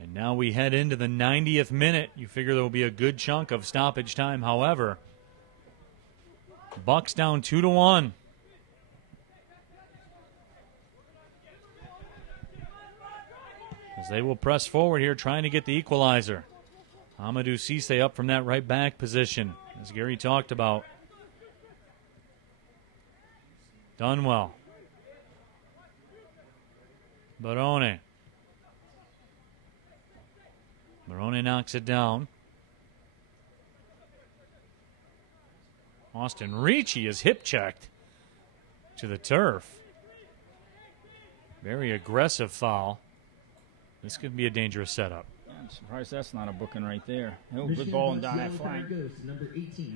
And now we head into the 90th minute. You figure there will be a good chunk of stoppage time. However, Bucks down 2-1. As they will press forward here, trying to get the equalizer. Amadou Cisse up from that right back position, as Gary talked about. Dunwell. Barone. Barone knocks it down. Austin Ricci is hip checked to the turf. Very aggressive foul. This could be a dangerous setup. I'm surprised that's not a booking right there. Oh, good ball and down that flank.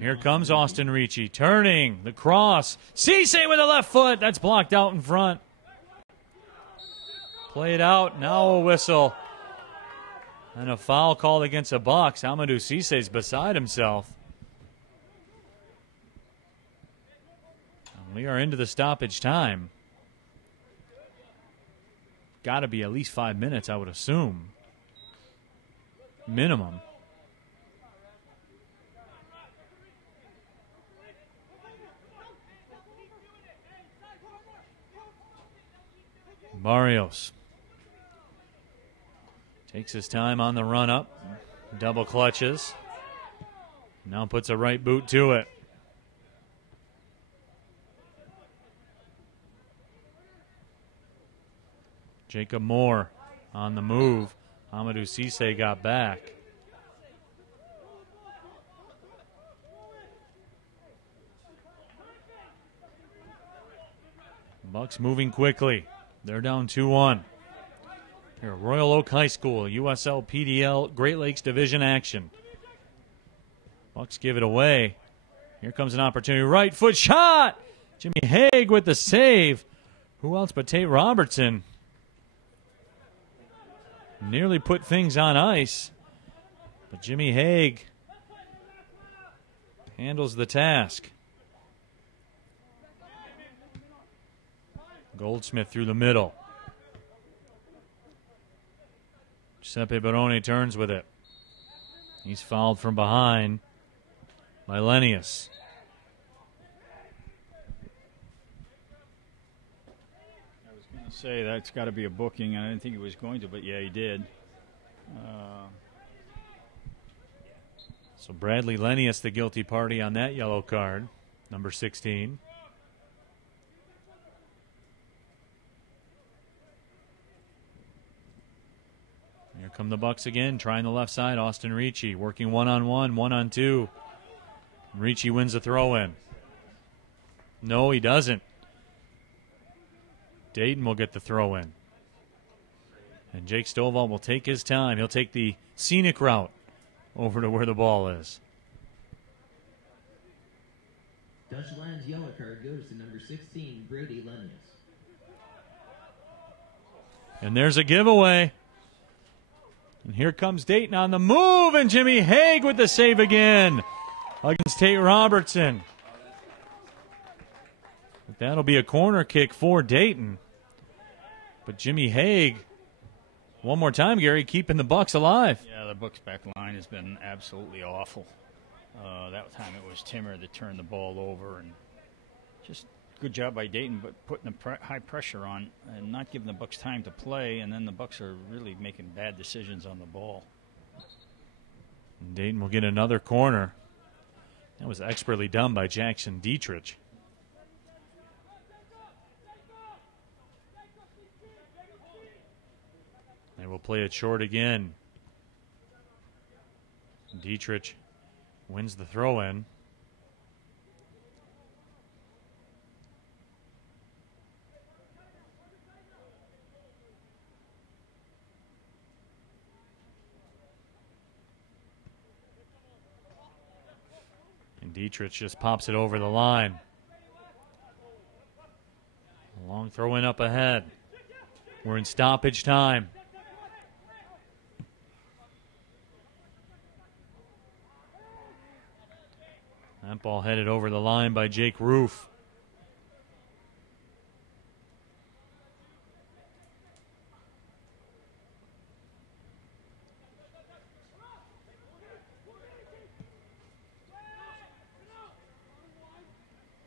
Here comes Austin Ricci, turning the cross. Cisse with the left foot. That's blocked out in front. Played out. Now a whistle. And a foul called against the Bucks. Amadou Cisse's beside himself. And we are into the stoppage time. Got to be at least 5 minutes, I would assume. Minimum. Barrios takes his time on the run up. Double clutches. Now puts a right boot to it. Jacob Moore on the move. Amadou Cisse got back. Bucks moving quickly. They're down 2-1. Here, Royal Oak High School, USL PDL, Great Lakes Division action. Bucks give it away. Here comes an opportunity. Right foot shot. Jimmy Haig with the save. Who else but Tate Robertson? Nearly put things on ice. But Jimmy Haig handles the task. Goldsmith through the middle. Giuseppe Barone turns with it. He's fouled from behind by Lenius. I was going to say that's got to be a booking, and I didn't think he was going to, but yeah, he did. So Bradley Lenius, the guilty party on that yellow card, number 16. Here come the Bucks again, trying the left side. Austin Ricci working one-on-one, one-on-two. Ricci wins the throw-in. No, he doesn't. Dayton will get the throw-in. And Jake Stovall will take his time. He'll take the scenic route over to where the ball is. Dutch Lion's yellow card goes to number 16, Brady Lenius. And there's a giveaway. And here comes Dayton on the move, and Jimmy Haig with the save again against Tate Robertson. But that'll be a corner kick for Dayton. But Jimmy Haig, one more time, Gary, keeping the Bucks alive. Yeah, the Bucks back line has been absolutely awful. That time it was Timmer that turned the ball over, and just good job by Dayton, but putting the high pressure on and not giving the Bucks time to play, and then the Bucks are really making bad decisions on the ball. And Dayton will get another corner. That was expertly done by Jackson Dietrich. They will play it short again. Dietrich wins the throw-in. And Dietrich just pops it over the line. A long throw-in up ahead. We're in stoppage time. That ball headed over the line by Jake Roof.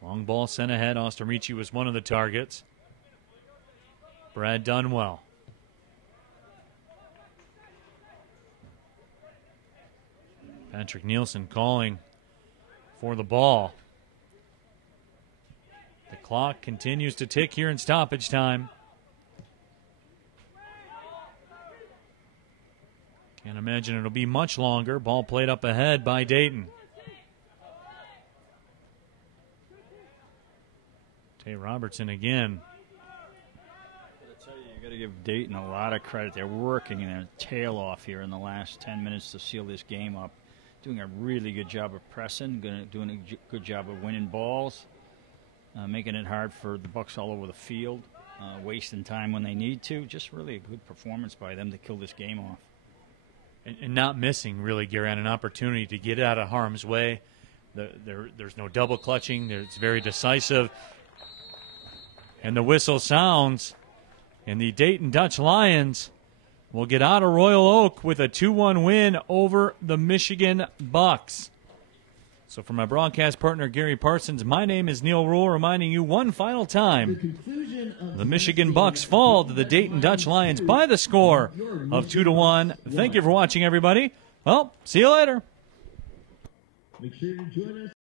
Long ball sent ahead. Ostermici was one of the targets. Brad Dunwell. Patrick Nielsen calling for the ball. The clock continues to tick here in stoppage time. Can't imagine it'll be much longer. Ball played up ahead by Dayton. Tay Robertson again. I tell you, you got to give Dayton a lot of credit. They're working their tail off here in the last 10 minutes to seal this game up. Doing a really good job of pressing, doing a good job of winning balls, making it hard for the Bucks all over the field, wasting time when they need to. Just really a good performance by them to kill this game off. And not missing, really, Gary, on an opportunity to get out of harm's way. There's no double clutching. It's very decisive. And the whistle sounds, and the Dayton Dutch Lions will get out of Royal Oak with a 2-1 win over the Michigan Bucks. So for my broadcast partner, Gary Parsons, my name is Neil Rule, reminding you one final time, the Michigan Bucks fall to the Dayton Dutch Lions by the score of 2-1. Thank you for watching, everybody. Well, see you later. Make sure to join us.